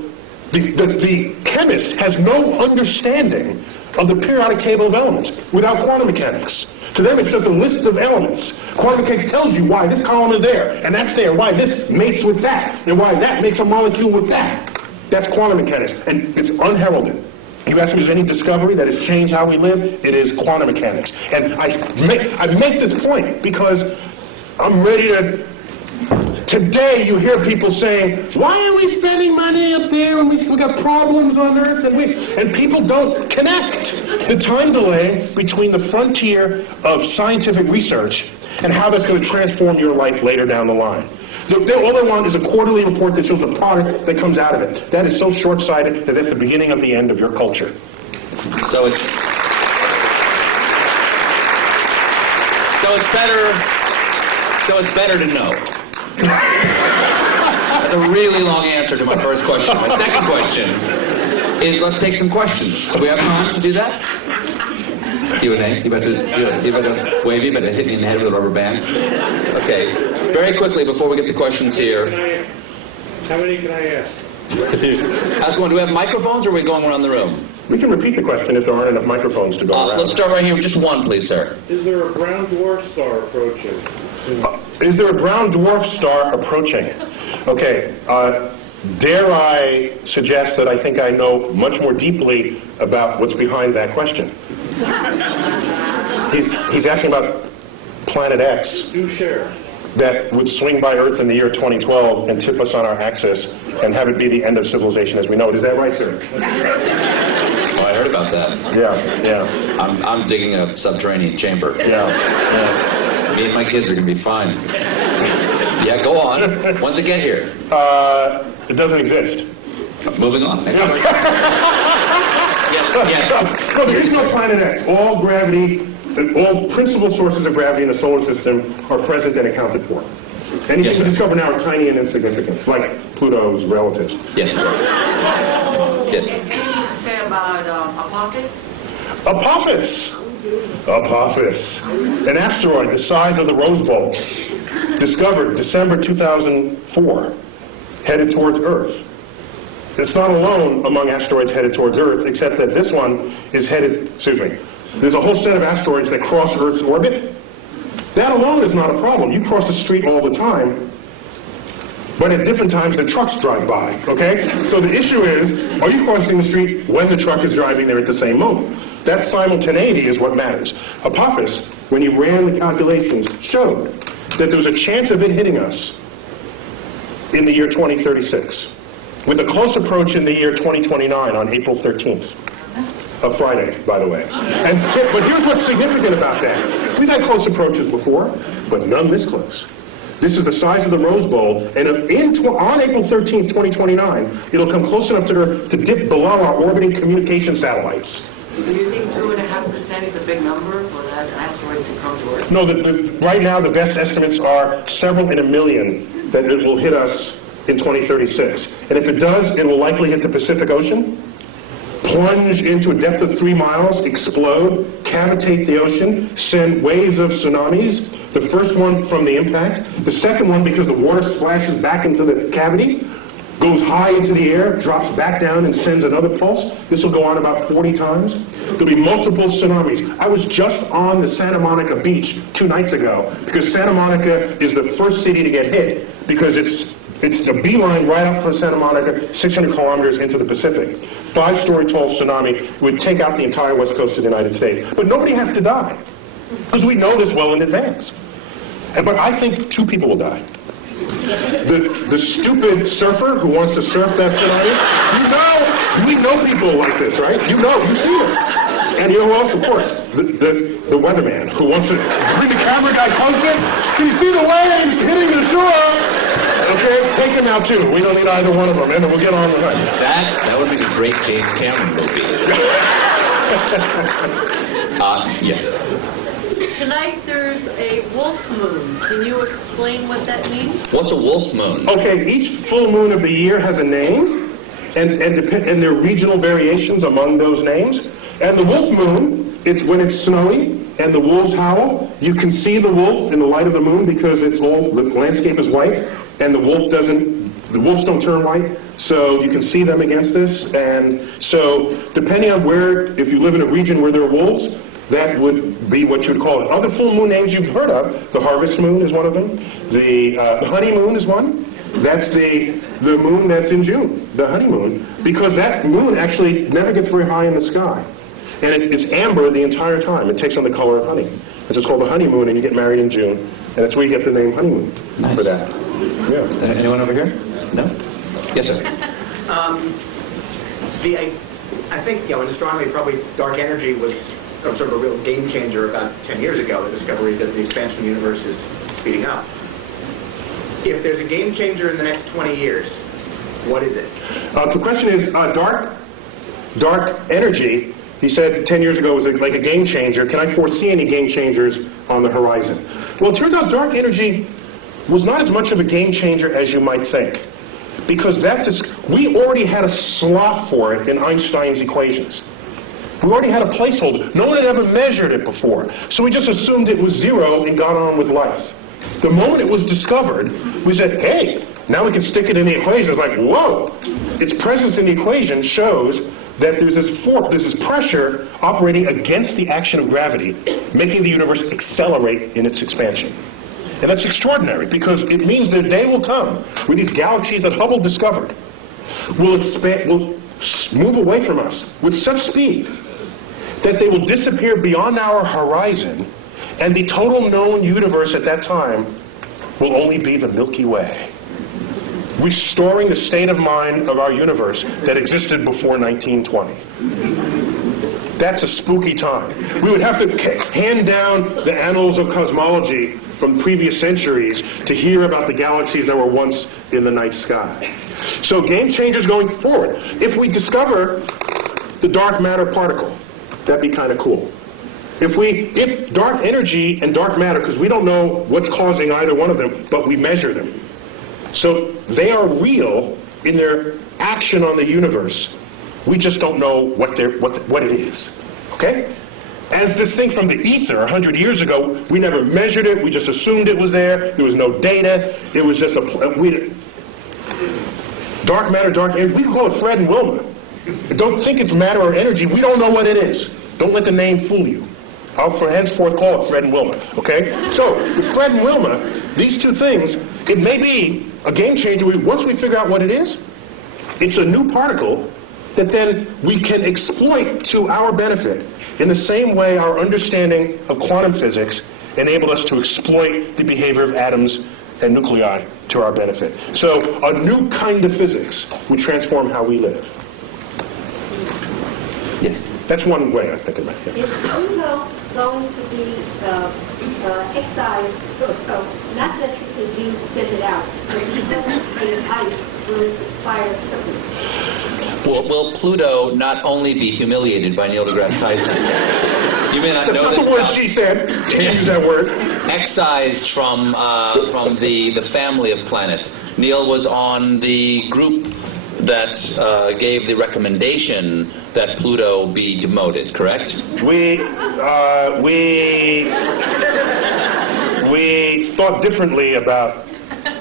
the chemist has no understanding of the periodic table of elements without quantum mechanics. To them, it's just a list of elements. Quantum mechanics tells you why this column is there, and that's there, and why this mates with that, and why that makes a molecule with that. That's quantum mechanics, and it's unheralded. You ask me, is there any discovery that has changed how we live? It is quantum mechanics. And I make this point because I'm ready to... Today, you hear people saying, why are we spending money up there when we got problems on Earth? And people don't connect the time delay between the frontier of scientific research and how that's going to transform your life later down the line. All they want is a quarterly report that shows the product that comes out of it. That is so short-sighted that that's the beginning of the end of your culture. So it's better to know. That's a really long answer to my first question. My second question is, let's take some questions. Do we have time to do that? Q&A. You better wave, you better hit me in the head with a rubber band. Okay. Very quickly, before we get the questions here. How many can I ask? Do we have microphones, or are we going around the room? We can repeat the question if there aren't enough microphones to go around. Let's start right here with just one, please, sir. Is there a brown dwarf star approaching? Is there a brown dwarf star approaching? Okay. Dare I suggest that I think I know much more deeply about what's behind that question? He's asking about Planet X. Do share. That would swing by Earth in the year 2012 and tip us on our axis and have it be the end of civilization as we know it. Is that right, sir? Oh, I heard about that. Yeah. I'm digging a subterranean chamber. Yeah. Me and my kids are going to be fine. Yeah, go on. When's it get here? It doesn't exist. Moving on. Yes. No, there is no Planet X. All principal sources of gravity in the solar system are present and accounted for. Anything we discover now are tiny and insignificant, like Pluto's relatives. Yes. Yes. Can you say about Apophis? Apophis. An asteroid the size of the Rose Bowl, discovered December 2004, headed towards Earth. It's not alone among asteroids headed towards Earth, except that this one is headed, there's a whole set of asteroids that cross Earth's orbit. That alone is not a problem. You cross the street all the time, but at different times the trucks drive by, okay? So the issue is, are you crossing the street when the truck is driving there at the same moment? That simultaneity is what matters. Apophis when he ran the calculations, showed that there was a chance of it hitting us in the year 2036, with a close approach in the year 2029 on April 13th. A Friday, by the way. But here's what's significant about that. We've had close approaches before, but none this close. This is the size of the Rose Bowl, and on April 13th, 2029, it'll come close enough to dip below our orbiting communication satellites. Do you think 2.5% is a big number for that asteroid to come to Earth? No, right now the best estimates are several in a million that it will hit us in 2036. And if it does, it will likely hit the Pacific Ocean, plunge into a depth of 3 miles, explode, cavitate the ocean, send waves of tsunamis. The first one from the impact. The second one, because the water splashes back into the cavity, goes high into the air, drops back down, and sends another pulse. This will go on about 40 times. There'll be multiple tsunamis. I was just on the Santa Monica beach 2 nights ago, because Santa Monica is the first city to get hit, because it's a beeline right up from Santa Monica, 600 kilometers into the Pacific. 5-story tall tsunami would take out the entire west coast of the United States. But nobody has to die, because we know this well in advance. But I think 2 people will die. The stupid surfer who wants to surf that tsunami, we know people like this, right? You've seen them. And you know who else, of course? The weatherman who wants to bring the camera guy closer. Can you see the waves hitting the shore? Okay, take them out too. We don't need either one of them, and then we'll get on with it. That would be a great James Cameron movie. Yes. Tonight there's a wolf moon. Can you explain what that means? What's a wolf moon? Okay, each full moon of the year has a name, and there are regional variations among those names. And the wolf moon, it's when it's snowy and the wolves howl. You can see the wolf in the light of the moon because the landscape is white, and the wolves don't turn white, so you can see them against this. And so, depending on if you live in a region where there are wolves, that would be what you would call it. Other full moon names you've heard of, the harvest moon is one of them. The honeymoon is one. That's the moon that's in June, the honeymoon, because that moon actually never gets very high in the sky. And it's amber the entire time. It takes on the color of honey. And so it's called the honeymoon, and you get married in June. And that's where you get the name honeymoon for that. Yeah. Anyone over here? No? Yes, sir. I think, in astronomy, probably dark energy was sort of a real game changer about 10 years ago, the discovery that the expansion of the universe is speeding up. If there's a game changer in the next 20 years, what is it? The question is, dark energy, he said 10 years ago was like a game changer. Can I foresee any game changers on the horizon? Well, it turns out dark energy was not as much of a game changer as you might think, because we already had a slot for it in Einstein's equations. We already had a placeholder. No one had ever measured it before. So we just assumed it was 0 and got on with life. The moment it was discovered, we said, hey, now we can stick it in the equation. It's like, whoa! Its presence in the equation shows that there's this force, there's this pressure operating against the action of gravity, making the universe accelerate in its expansion. And that's extraordinary, because it means that a day will come where these galaxies that Hubble discovered will move away from us with such speed that they will disappear beyond our horizon, and the total known universe at that time will only be the Milky Way, restoring the state of mind of our universe that existed before 1920. That's a spooky time. We would have to hand down the annals of cosmology from previous centuries to hear about the galaxies that were once in the night sky. So game changers going forward. If we discover the dark matter particle, that'd be kind of cool. If dark energy and dark matter, because we don't know what's causing either one of them, but we measure them. So they are real in their action on the universe. We just don't know what it is. Okay? As this thing from the ether 100 years ago, we never measured it. We just assumed it was there. There was no data. It was just dark matter, dark energy. We can call it Fred and Wilma. Don't think it's matter or energy. We don't know what it is. Don't let the name fool you. I'll henceforth call it Fred and Wilma. Okay? So, with Fred and Wilma, these two things, it may be a game changer. Once we figure out what it is, it's a new particle that then we can exploit to our benefit In the same way, our understanding of quantum physics enabled us to exploit the behavior of atoms and nuclei to our benefit. So a new kind of physics would transform how we live. Yes. That's one way I think about it. Is Pluto going to be excised, so not electricity being sent out, but the ice will expire quickly? Will Pluto not only be humiliated by Neil deGrasse Tyson? You may not That's know not this. the word she said. She didn't use that word. Excised from the family of planets. Neil was on the group that gave the recommendation that Pluto be demoted, correct? We thought differently about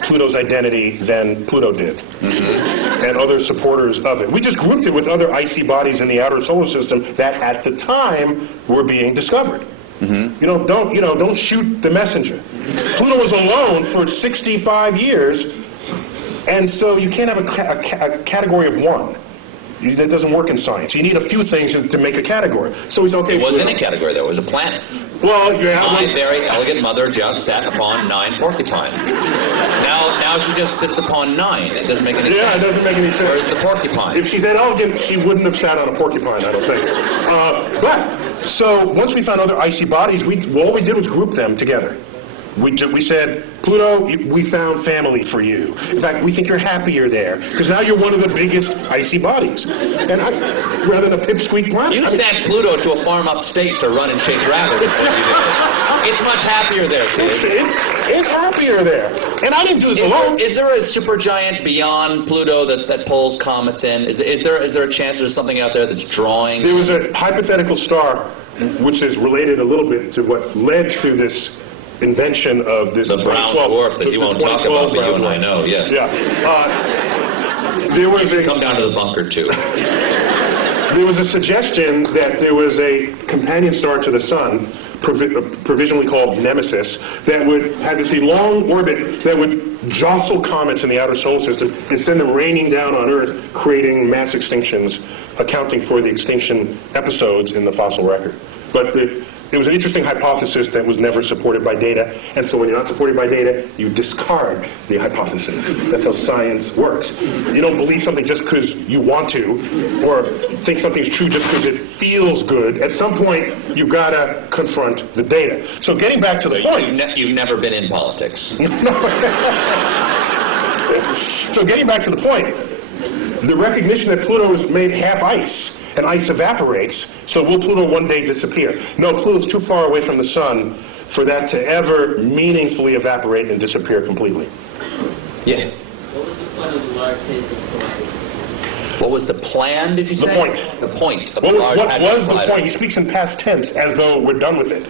Pluto's identity than Pluto did, and other supporters of it. We just grouped it with other icy bodies in the outer solar system that, at the time, were being discovered. Don't shoot the messenger. Pluto was alone for 65 years, and so you can't have a category of one. That doesn't work in science. You need a few things to make a category. So he's okay. It wasn't a category, though. It was a planet. Well, yeah. My very elegant mother just sat upon 9 porcupine. Now she just sits upon 9. It doesn't make any sense. Yeah, it doesn't make any sense. Where's the porcupine? If she's that elegant, she wouldn't have sat on a porcupine, I don't think. So once we found other icy bodies, all we did was group them together. We said, Pluto, we found family for you. In fact, we think you're happier there, because now you're one of the biggest icy bodies. And rather than a pipsqueak planet. You sent Pluto to a farm upstate to run and chase rabbits. It's much happier there, kid. It's happier there. And I didn't do this alone. Is there a supergiant beyond Pluto that pulls comets in? Is there a chance there's something out there that's drawing? There was a hypothetical star, which is related a little bit to what led to this invention of this the brown dwarf that you won't talk about, but you and I know, yes. Yeah. There was come down to the bunker too. There was a suggestion that there was a companion star to the Sun, provisionally called Nemesis, that had this long orbit that would jostle comets in the outer solar system and send them raining down on Earth, creating mass extinctions, accounting for the extinction episodes in the fossil record. But it was an interesting hypothesis that was never supported by data, and so when you're not supported by data, you discard the hypothesis. That's how science works. You don't believe something just because you want to, or think something's true just because it feels good. At some point, you've got to confront the data. So getting back to the point... You've never been in politics. So getting back to the point, the recognition that Pluto is made half ice, and ice evaporates, so will Pluto one day disappear? No, Pluto's too far away from the Sun for that to ever meaningfully evaporate and disappear completely. Yes. What was the point of the Large Hadron Collider? What was the plan, did you say? The point. The point of What the Large was Hadron the Collider. point? He speaks in past tense as though we're done with it.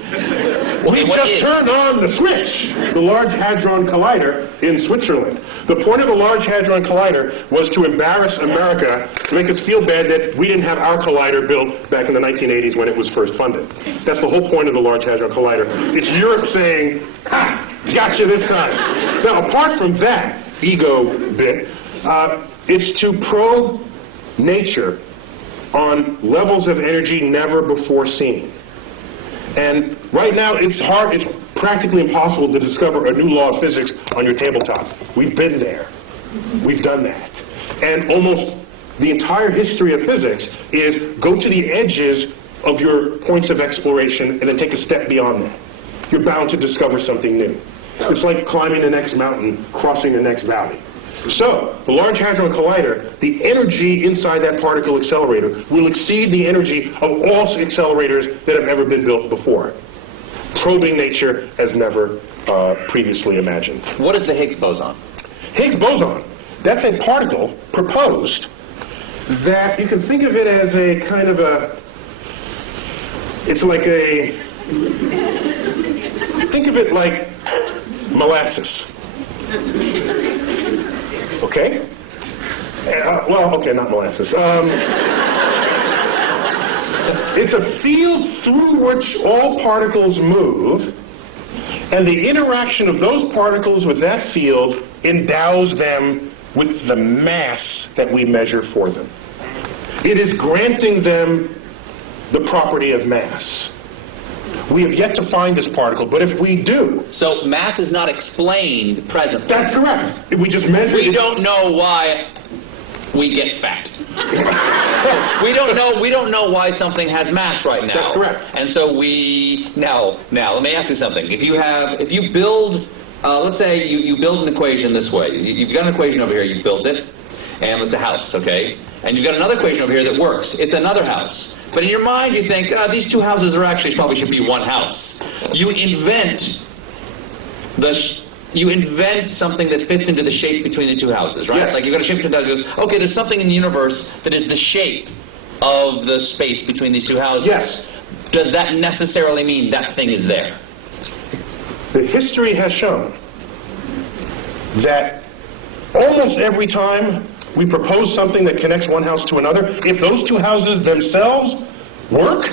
We what just is? turned on the switch, the Large Hadron Collider in Switzerland. The point of the Large Hadron Collider was to embarrass America, to make us feel bad that we didn't have our collider built back in the 1980s when it was first funded. That's the whole point of the Large Hadron Collider. It's Europe saying, gotcha this time. Now, apart from that ego bit, it's to probe nature on levels of energy never before seen. And right now it's practically impossible to discover a new law of physics on your tabletop. We've been there. We've done that. And almost the entire history of physics is go to the edges of your points of exploration and then take a step beyond that. You're bound to discover something new. It's like climbing the next mountain, crossing the next valley. So, the Large Hadron Collider, the energy inside that particle accelerator will exceed the energy of all accelerators that have ever been built before, probing nature as never previously imagined. What is the Higgs Boson? Higgs Boson, that's a particle proposed that you can think of it as a kind of it's like think of it like molasses. Okay? Okay, not molasses. It's a field through which all particles move, and the interaction of those particles with that field endows them with the mass that we measure for them. It is granting them the property of mass. We have yet to find this particle, but if we do... So mass is not explained presently. That's correct. We just measure... We don't know why we get fat. we don't know why something has mass right now. That's correct. And so now let me ask you something. If you build, let's say you build an equation this way. You've got an equation over here. You built it, and it's a house, okay? And you've got another equation over here that works. It's another house. But in your mind, you think, these two houses probably should be one house. You invent something that fits into the shape between the two houses, right? Yes. Like you've got a shape between the two houses. Okay, there's something in the universe that is the shape of the space between these two houses. Yes. Does that necessarily mean that thing is there? The history has shown that almost every time we propose something that connects one house to another, if those two houses themselves work,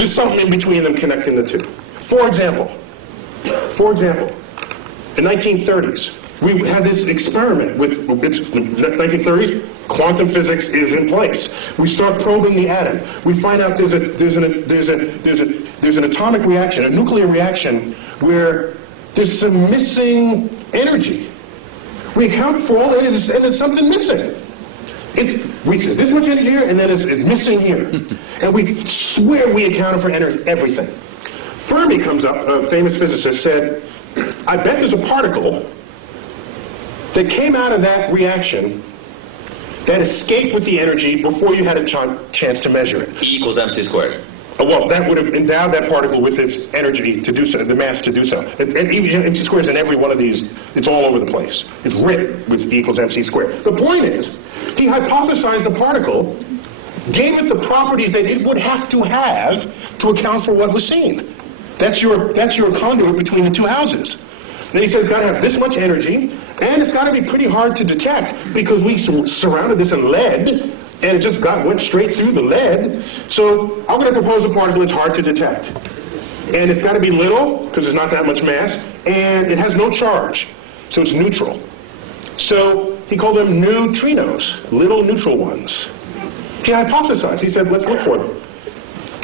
there's something in between them connecting the two. For example, in 1930s, we had this experiment with 1930s. Quantum physics is in place. We start probing the atom. We find out there's an atomic reaction, a nuclear reaction, where there's some missing energy. We account for all, and there's something missing. We say this much in here, and then it's missing here. And we swear we accounted for everything. Fermi comes up, a famous physicist, said, I bet there's a particle that came out of that reaction that escaped with the energy before you had a chance to measure it. E equals mc squared. Well, that would have endowed that particle with its energy to do so, the mass to do so. And even mc squared is in every one of these, it's all over the place. It's written with E equals mc squared. The point is, he hypothesized the particle, gave it the properties that it would have to account for what was seen. That's your conduit between the two houses. Then he says it's got to have this much energy, and it's got to be pretty hard to detect because we surrounded this in lead, and it just went straight through the lead. So I'm going to propose a particle that's hard to detect. And it's got to be little, because there's not that much mass, and it has no charge, so it's neutral. So he called them neutrinos, little neutral ones. He hypothesized. He said, let's look for them.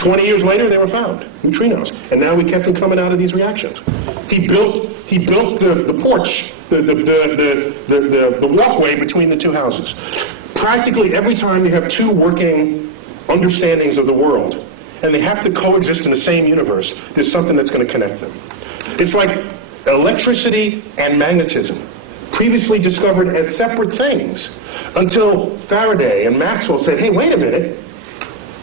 20 years later, they were found, neutrinos. And now we kept them coming out of these reactions. He built the porch, the walkway between the two houses. Practically every time you have two working understandings of the world, and they have to coexist in the same universe, there's something that's going to connect them. It's like electricity and magnetism, previously discovered as separate things, until Faraday and Maxwell said, hey, wait a minute,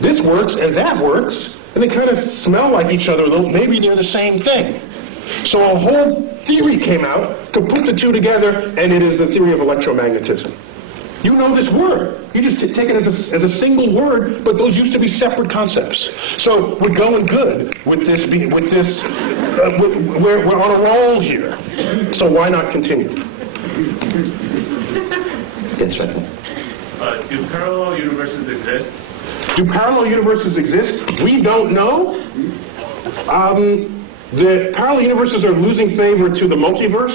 this works and that works, and they kind of smell like each other, though maybe they're the same thing. So a whole theory came out to put the two together, and it is the theory of electromagnetism. You know this word. You just take it as a single word, but those used to be separate concepts. So we're going good with this. We're on a roll here. So why not continue? That's right. Do parallel universes exist? Do parallel universes exist? We don't know. The parallel universes are losing favor to the multiverse.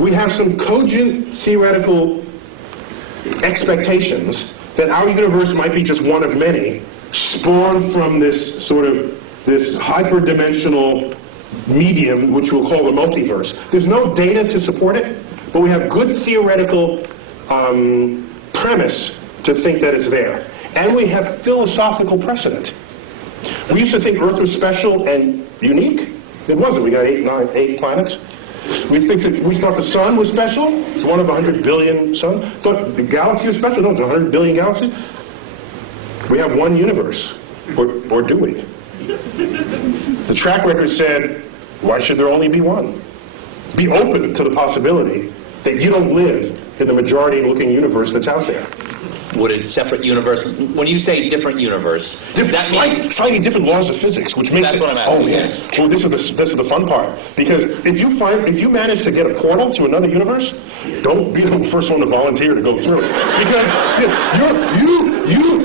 We have some cogent theoretical expectations that our universe might be just one of many, spawned from this hyperdimensional medium, which we'll call the multiverse. There's no data to support it, but we have good theoretical premise to think that it's there. And we have philosophical precedent. We used to think Earth was special and unique. It wasn't. We got 8 planets. We thought the sun was special. It's one of 100 billion suns. Thought the galaxy was special. No, it's 100 billion galaxies. We have one universe. Or do we? The track record said, why should there only be one? Be open to the possibility that you don't live in the majority-looking universe that's out there. Would a separate universe, when you say different universe, that means slightly different laws of physics, which makes that's what I'm asking. Oh yes. Well, this is the fun part, because if you manage to get a portal to another universe, don't be the first one to volunteer to go through it, because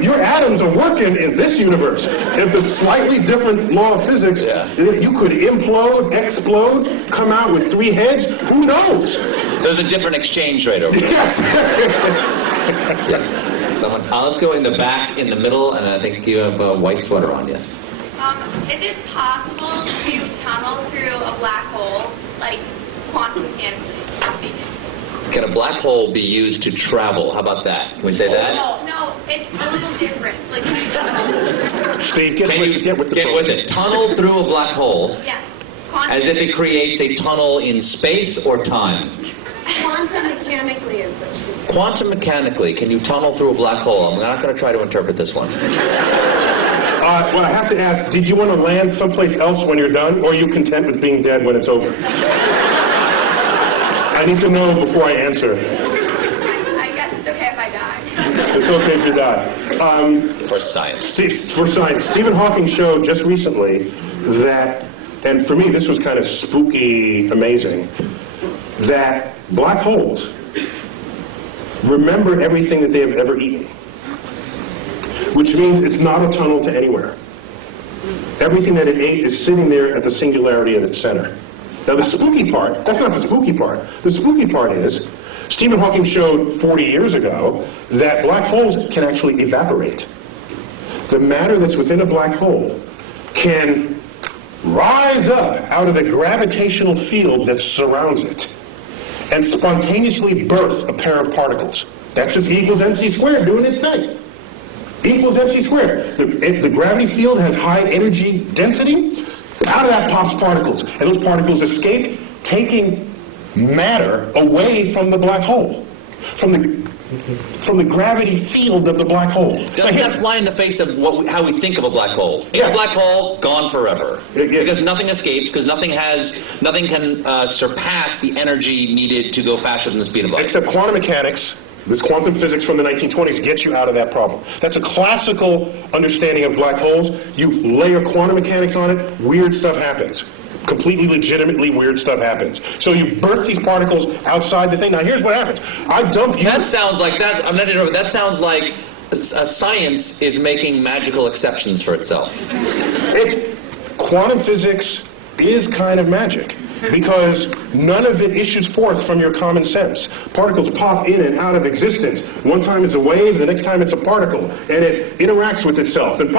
your atoms are working in this universe. If the slightly different law of physics, you could implode, explode, come out with 3 heads. Who knows? There's a different exchange rate over there. Yes. Someone, let's go in the back, in the middle, and I think you have a white sweater on, yes. Is it possible to tunnel through a black hole, like quantum mechanically speaking? Can a black hole be used to travel? How about that? Can we say that? No, it's a little different. Like, Steve, get with it. Tunnel through a black hole. yeah. As if it creates a tunnel in space or time. Quantum mechanically is what she said. Quantum mechanically, can you tunnel through a black hole? I'm not going to try to interpret this one. Well, I have to ask, did you want to land someplace else when you're done, or are you content with being dead when it's over? I need to know before I answer. I guess it's okay if I die. It's okay if you die. For science. For science. Stephen Hawking showed just recently that, and for me this was kind of spooky amazing, that black holes remember everything that they have ever eaten. Which means it's not a tunnel to anywhere. Everything that it ate is sitting there at the singularity at its center. Now the spooky part, that's not the spooky part. The spooky part is, Stephen Hawking showed 40 years ago that black holes can actually evaporate. The matter that's within a black hole can rise up out of the gravitational field that surrounds it and spontaneously birth a pair of particles. That's just E equals mc squared doing its thing. E equals mc squared. The gravity field has high energy density. Out of that pops particles, and those particles escape, taking matter away from the black hole, from the gravity field of the black hole. Doesn't that fly in the face of how we think of a black hole? A black hole, gone forever. Because nothing escapes, because nothing can surpass the energy needed to go faster than the speed of light. Except quantum mechanics. This quantum physics from the 1920s gets you out of that problem. That's a classical understanding of black holes. You layer quantum mechanics on it, weird stuff happens. Completely legitimately weird stuff happens. So you birth these particles outside the thing. Now here's what happens. I dump you... That sounds like that. I'm not interrupting. That sounds like science is making magical exceptions for itself. Quantum physics is kind of magic, because none of it issues forth from your common sense. Particles pop in and out of existence. One time it's a wave, the next time it's a particle, and it interacts with itself. And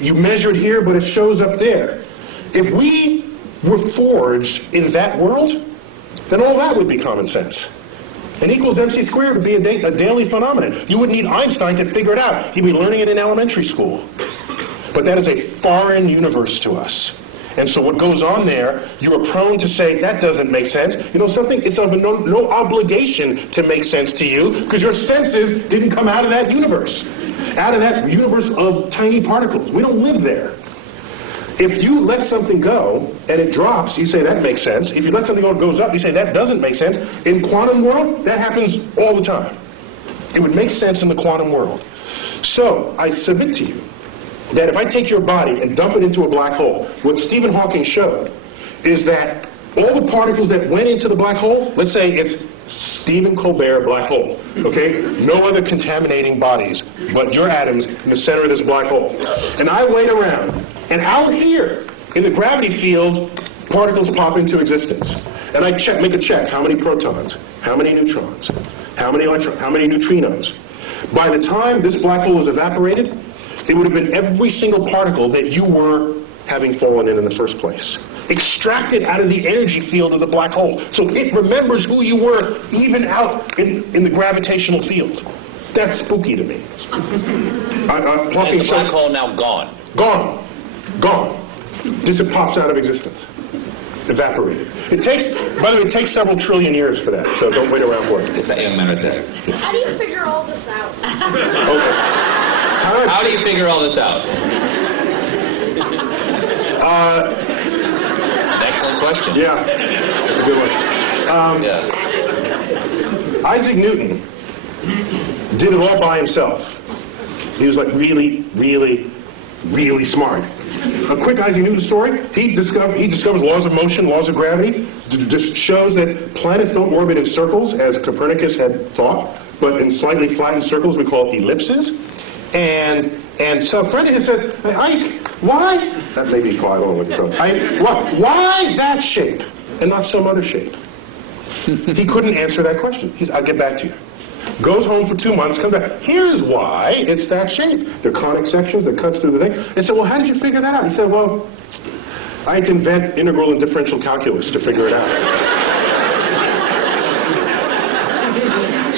you measure it here, but it shows up there. If we were forged in that world, then all that would be common sense. And equals mc squared would be a daily phenomenon. You wouldn't need Einstein to figure it out. You'd be learning it in elementary school. But that is a foreign universe to us. And so what goes on there, you are prone to say, that doesn't make sense. You know something? It's of no obligation to make sense to you, because your senses didn't come out of that universe. Out of that universe of tiny particles. We don't live there. If you let something go and it drops, you say that makes sense. If you let something go and it goes up, you say that doesn't make sense. In quantum world, that happens all the time. It would make sense in the quantum world. So I submit to you that if I take your body and dump it into a black hole, what Stephen Hawking showed is that all the particles that went into the black hole, let's say it's Stephen Colbert black hole, okay? No other contaminating bodies but your atoms in the center of this black hole. And I wait around, and out here in the gravity field, particles pop into existence. And I make a check. How many protons? How many neutrons? How many electrons? How many neutrinos? By the time this black hole is evaporated, it would have been every single particle that you were having fallen in the first place. Extracted out of the energy field of the black hole. So it remembers who you were even out in the gravitational field. That's spooky to me. And the black hole now gone. Gone. Gone. This it pops out of existence. Evaporated. It takes, by the way, it takes several trillion years for that, so don't wait around for it. It's that young man right there. How do you figure all this out? Okay. How do you figure all this out? Excellent question. Yeah, that's a good one. Isaac Newton did it all by himself. He was like really, really, really smart. A quick Isaac Newton story. He discovered laws of motion, laws of gravity. Just shows that planets don't orbit in circles, as Copernicus had thought, but in slightly flattened circles we call ellipses. And so a friend of his said, why? That may be quiet, I don't know what you're talking about. Why that shape and not some other shape? He couldn't answer that question. I'll get back to you. goes home for 2 months, comes back. Here's why it's that shape. There are conic sections that cuts through the thing. They said, well, how did you figure that out? He said, well, I had to invent integral and differential calculus to figure it out.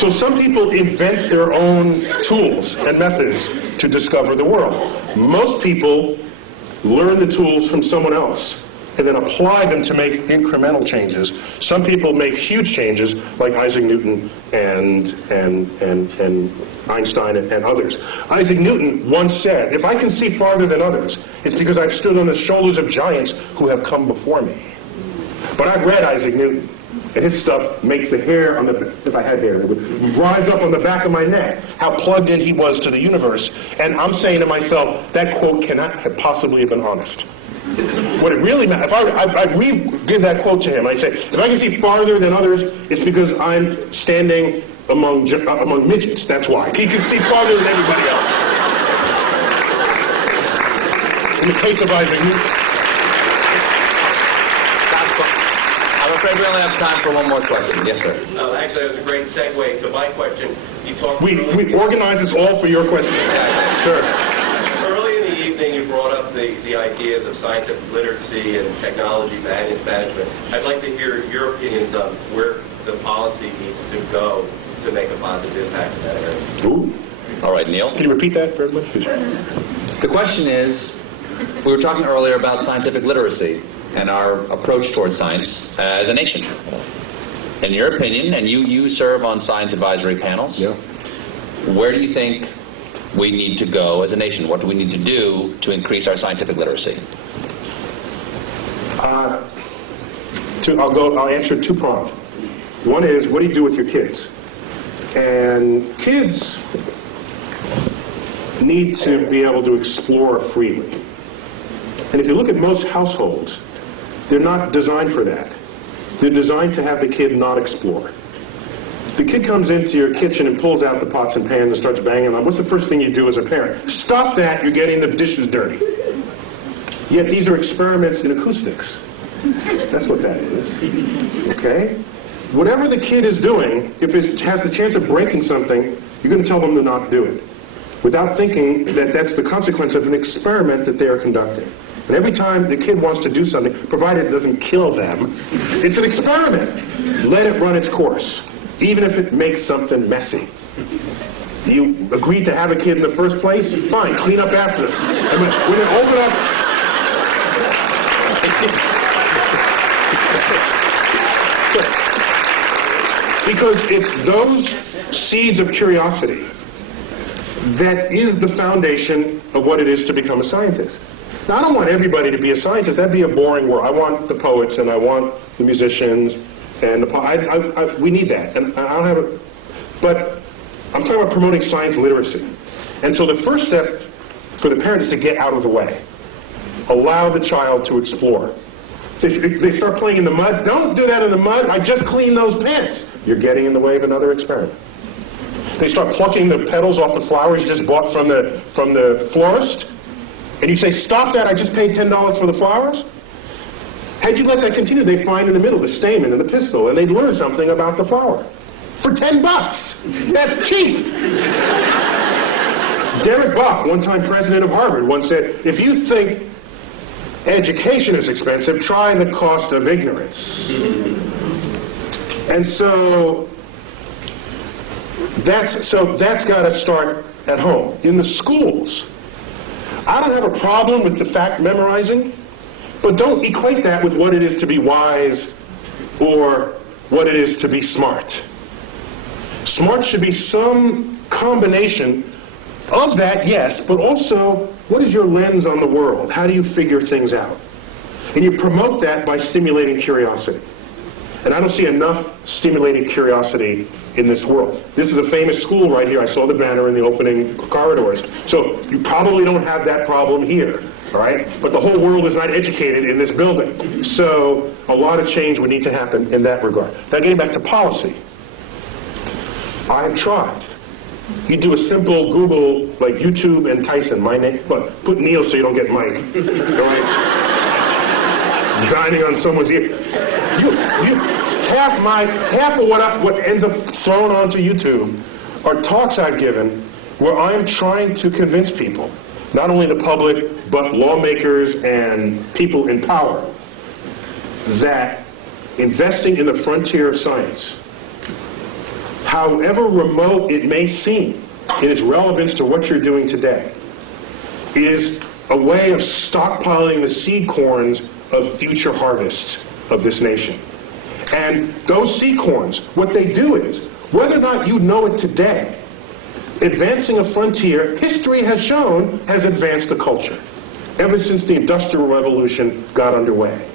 So some people invent their own tools and methods to discover the world. Most people learn the tools from someone else and then apply them to make incremental changes. Some people make huge changes, like Isaac Newton and Einstein and others. Isaac Newton once said, if I can see farther than others, it's because I've stood on the shoulders of giants who have come before me. But I've read Isaac Newton, and his stuff makes the hair on the, if I had hair, it would rise up on the back of my neck, how plugged in he was to the universe. And I'm saying to myself, that quote cannot have possibly have been honest. What it really matters, I'd give that quote to him. I'd say, if I can see farther than others, it's because I'm standing among midgets. That's why. He can see farther than everybody else. In the case of Isaac Newton. I'm afraid we only have time for one more question. Yes, sir. Actually, that was a great segue to my question. You talked. We organized this all for your question. Sure. Early in the evening, you brought up the ideas of scientific literacy and technology management. I'd like to hear your opinions on where the policy needs to go to make a positive impact in that area. Ooh. All right, Neil. Can you repeat that very much? The question is, we were talking earlier about scientific literacy and our approach towards science as a nation. In your opinion, and you serve on science advisory panels, yeah. Where do you think we need to go as a nation? What do we need to do to increase our scientific literacy? I'll answer two-pronged. One is, what do you do with your kids? And kids need to be able to explore freely. And if you look at most households, they're not designed for that. They're designed to have the kid not explore. The kid comes into your kitchen and pulls out the pots and pans and starts banging them. What's the first thing you do as a parent? Stop that, you're getting the dishes dirty. Yet these are experiments in acoustics. That's what that is. Okay? Whatever the kid is doing, if it has the chance of breaking something, you're going to tell them to not do it, without thinking that that's the consequence of an experiment that they are conducting. And every time the kid wants to do something, provided it doesn't kill them, it's an experiment. Let it run its course, even if it makes something messy. You agreed to have a kid in the first place? Fine, clean up after them. And when it open up... Because it's those seeds of curiosity that is the foundation of what it is to become a scientist. Now, I don't want everybody to be a scientist. That'd be a boring world. I want the poets, and I want the musicians, and we need that. And I don't have a... But I'm talking about promoting science literacy. And so the first step for the parent is to get out of the way. Allow the child to explore. They start playing in the mud. Don't do that in the mud. I just cleaned those pants. You're getting in the way of another experiment. They start plucking the petals off the flowers you just bought from the florist. And you say, stop that, I just paid $10 for the flowers? Had you let that continue, they'd find in the middle the stamen and the pistil, and they'd learn something about the flower. For $10. That's cheap. Derek Buck, one-time president of Harvard, once said, if you think education is expensive, try the cost of ignorance. And so that's got to start at home. In the schools, I don't have a problem with the fact memorizing, but don't equate that with what it is to be wise or what it is to be smart. Smart should be some combination of that, yes, but also, what is your lens on the world? How do you figure things out? And you promote that by stimulating curiosity. And I don't see enough stimulating curiosity in this world. This is a famous school right here. I saw the banner in the opening corridors. So you probably don't have that problem here, all right? But the whole world is not educated in this building. So a lot of change would need to happen in that regard. Now getting back to policy. I have tried. You do a simple Google, like YouTube and Tyson, my name, but put Neil so you don't get Mike, all right? Dining on someone's ear. Half of what ends up thrown onto YouTube are talks I've given where I'm trying to convince people, not only the public, but lawmakers and people in power, that investing in the frontier of science, however remote it may seem in its relevance to what you're doing today, is a way of stockpiling the seed corns of future harvests of this nation. And those seed corns, what they do is, whether or not you know it today, advancing a frontier, history has shown, has advanced the culture ever since the Industrial Revolution got underway.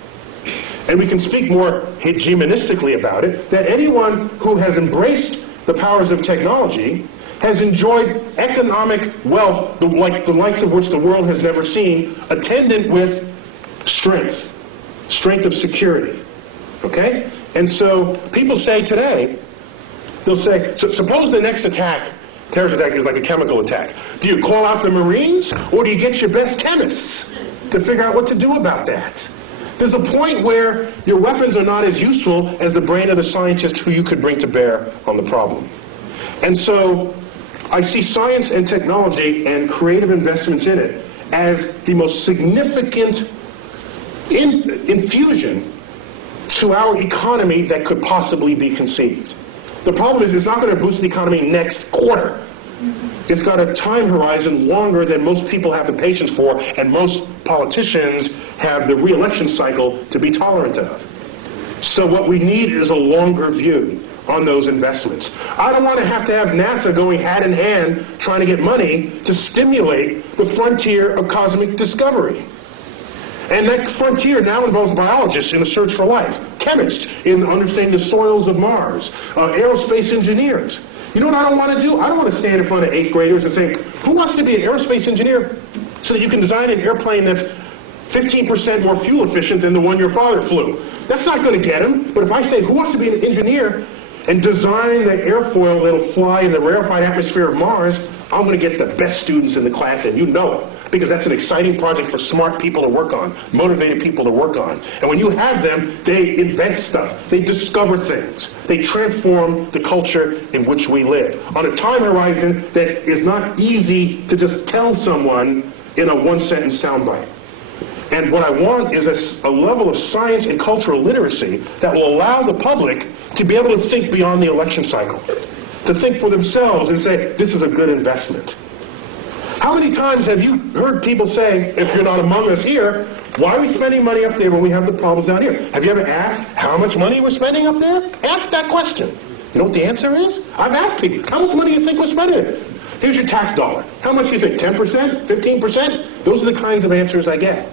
And we can speak more hegemonistically about it, that anyone who has embraced the powers of technology has enjoyed economic wealth, the likes of which the world has never seen, attendant with strength of security. Okay? And so people say today, they'll say, so suppose the next attack, terrorist attack, is like a chemical attack. Do you call out the Marines, or do you get your best chemists to figure out what to do about that? There's a point where your weapons are not as useful as the brain of the scientist who you could bring to bear on the problem. And so I see science and technology and creative investments in it as the most significant infusion to our economy that could possibly be conceived. The problem is it's not going to boost the economy next quarter. It's got a time horizon longer than most people have the patience for, and most politicians have the re-election cycle to be tolerant of. So what we need is a longer view on those investments. I don't want to have NASA going hand in hand trying to get money to stimulate the frontier of cosmic discovery. And that frontier now involves biologists in the search for life, chemists in understanding the soils of Mars, aerospace engineers. You know what I don't want to do? I don't want to stand in front of 8th graders and say, who wants to be an aerospace engineer so that you can design an airplane that's 15% more fuel efficient than the one your father flew? That's not going to get them. But if I say, who wants to be an engineer and design the airfoil that'll fly in the rarefied atmosphere of Mars, I'm going to get the best students in the class, and you know it, because that's an exciting project for smart people to work on, motivated people to work on. And when you have them, they invent stuff. They discover things. They transform the culture in which we live on a time horizon that is not easy to just tell someone in a one-sentence soundbite. And what I want is a level of science and cultural literacy that will allow the public to be able to think beyond the election cycle, to think for themselves and say, this is a good investment. How many times have you heard people say, if you're not among us here, why are we spending money up there when we have the problems down here? Have you ever asked how much money we're spending up there? Ask that question. You know what the answer is? I've asked people, how much money do you think we're spending? Here's your tax dollar. How much do you think? 10%? 15%? Those are the kinds of answers I get.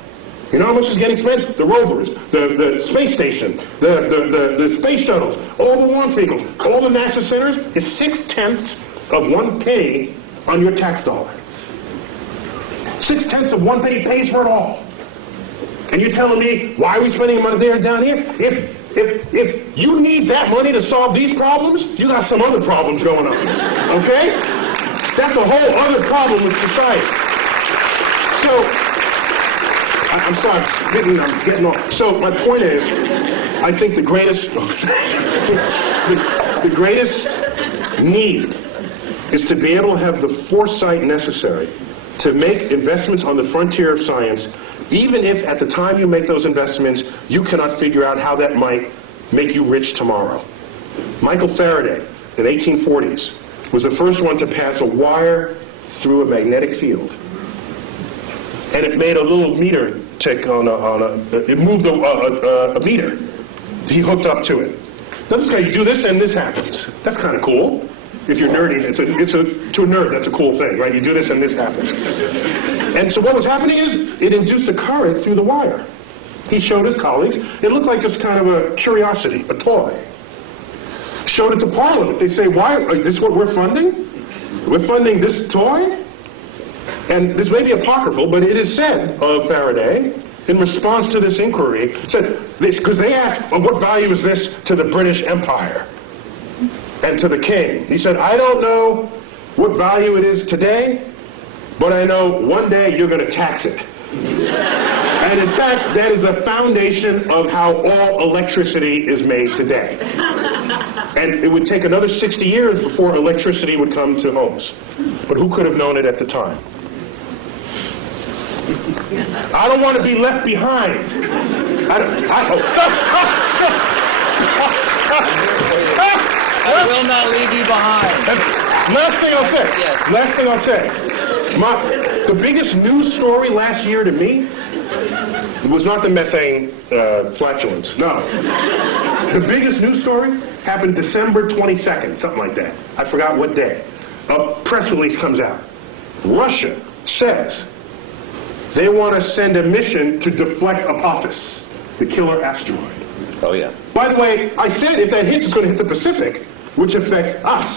You know how much is getting spent? The rovers, the space station, the space shuttles, all the launch vehicles, all the NASA centers is 0.6 of 1 penny on your tax dollar. 0.6 of 1 penny pays for it all. And you're telling me, why are we spending money there and down here? If you need that money to solve these problems, you got some other problems going on. Okay? That's a whole other problem with society. So, I'm sorry, I'm getting off. So my point is, I think the greatest need is to be able to have the foresight necessary to make investments on the frontier of science, even if at the time you make those investments, you cannot figure out how that might make you rich tomorrow. Michael Faraday, in the 1840s, was the first one to pass a wire through a magnetic field. And it made a little meter tick it moved a meter. He hooked up to it. Now this guy, you do this and this happens. That's kind of cool. If you're nerdy, to a nerd, that's a cool thing, right? You do this and this happens. And so what was happening is, it induced a current through the wire. He showed his colleagues. It looked like just kind of a curiosity, a toy. Showed it to Parliament. They say, why, is this what we're funding? We're funding this toy? And this may be apocryphal, but it is said of Faraday, in response to this inquiry, said this, because they asked, well, what value is this to the British Empire and to the king? He said, I don't know what value it is today, but I know one day you're going to tax it. And in fact, that is the foundation of how all electricity is made today. And it would take another 60 years before electricity would come to homes. But who could have known it at the time? I don't want to be left behind. I will not leave you behind. Last thing I'll say. Yes. Last thing I'll say. The biggest news story last year to me was not the methane flatulence. No. The biggest news story happened December 22nd, something like that. I forgot what day. A press release comes out. Russia says they want to send a mission to deflect Apophis, the killer asteroid. Oh, yeah. By the way, I said if that hits, it's going to hit the Pacific, which affects us.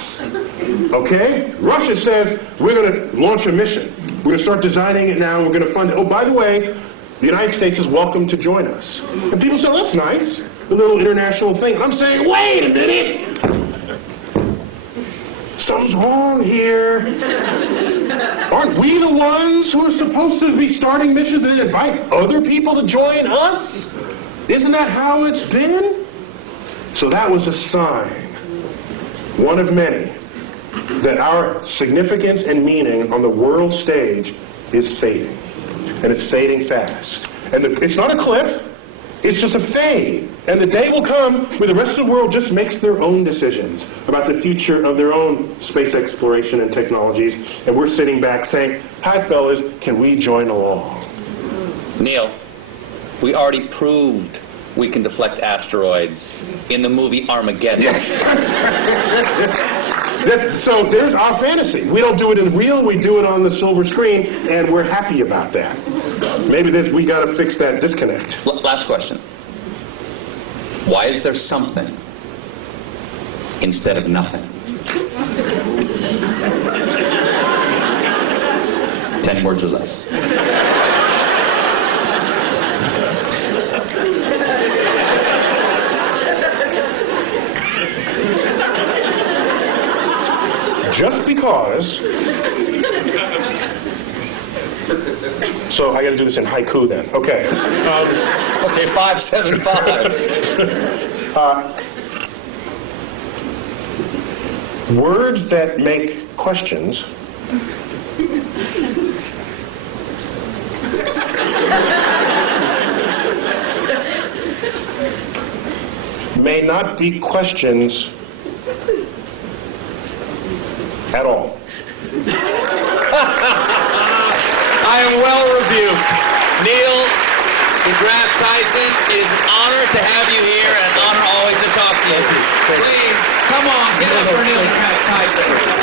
Okay? Russia says we're going to launch a mission. We're going to start designing it now. We're going to fund it. Oh, by the way, the United States is welcome to join us. And people say, oh, that's nice, the little international thing. I'm saying, wait a minute. Something's wrong here. Aren't we the ones who are supposed to be starting missions and invite other people to join us? Isn't that how it's been? So that was a sign, one of many, that our significance and meaning on the world stage is fading. And it's fading fast. And it's not a cliff, it's just a fade. And the day will come where the rest of the world just makes their own decisions about the future of their own space exploration and technologies. And we're sitting back saying, hi fellas, can we join along? Neil, we already proved we can deflect asteroids in the movie Armageddon. Yes. So there's our fantasy. We don't do it in real, we do it on the silver screen, and we're happy about that. Maybe we got to fix that disconnect. Last question. Why is there something instead of nothing? 10 words or less. Just because. So I got to do this in haiku then. Okay. Okay, 575. Words that make questions may not be questions at all. I am well rebuked. Neil deGrasse Tyson, it is an honor to have you here and an honor always to talk to you. Please, come on, give it up for Neil deGrasse Tyson.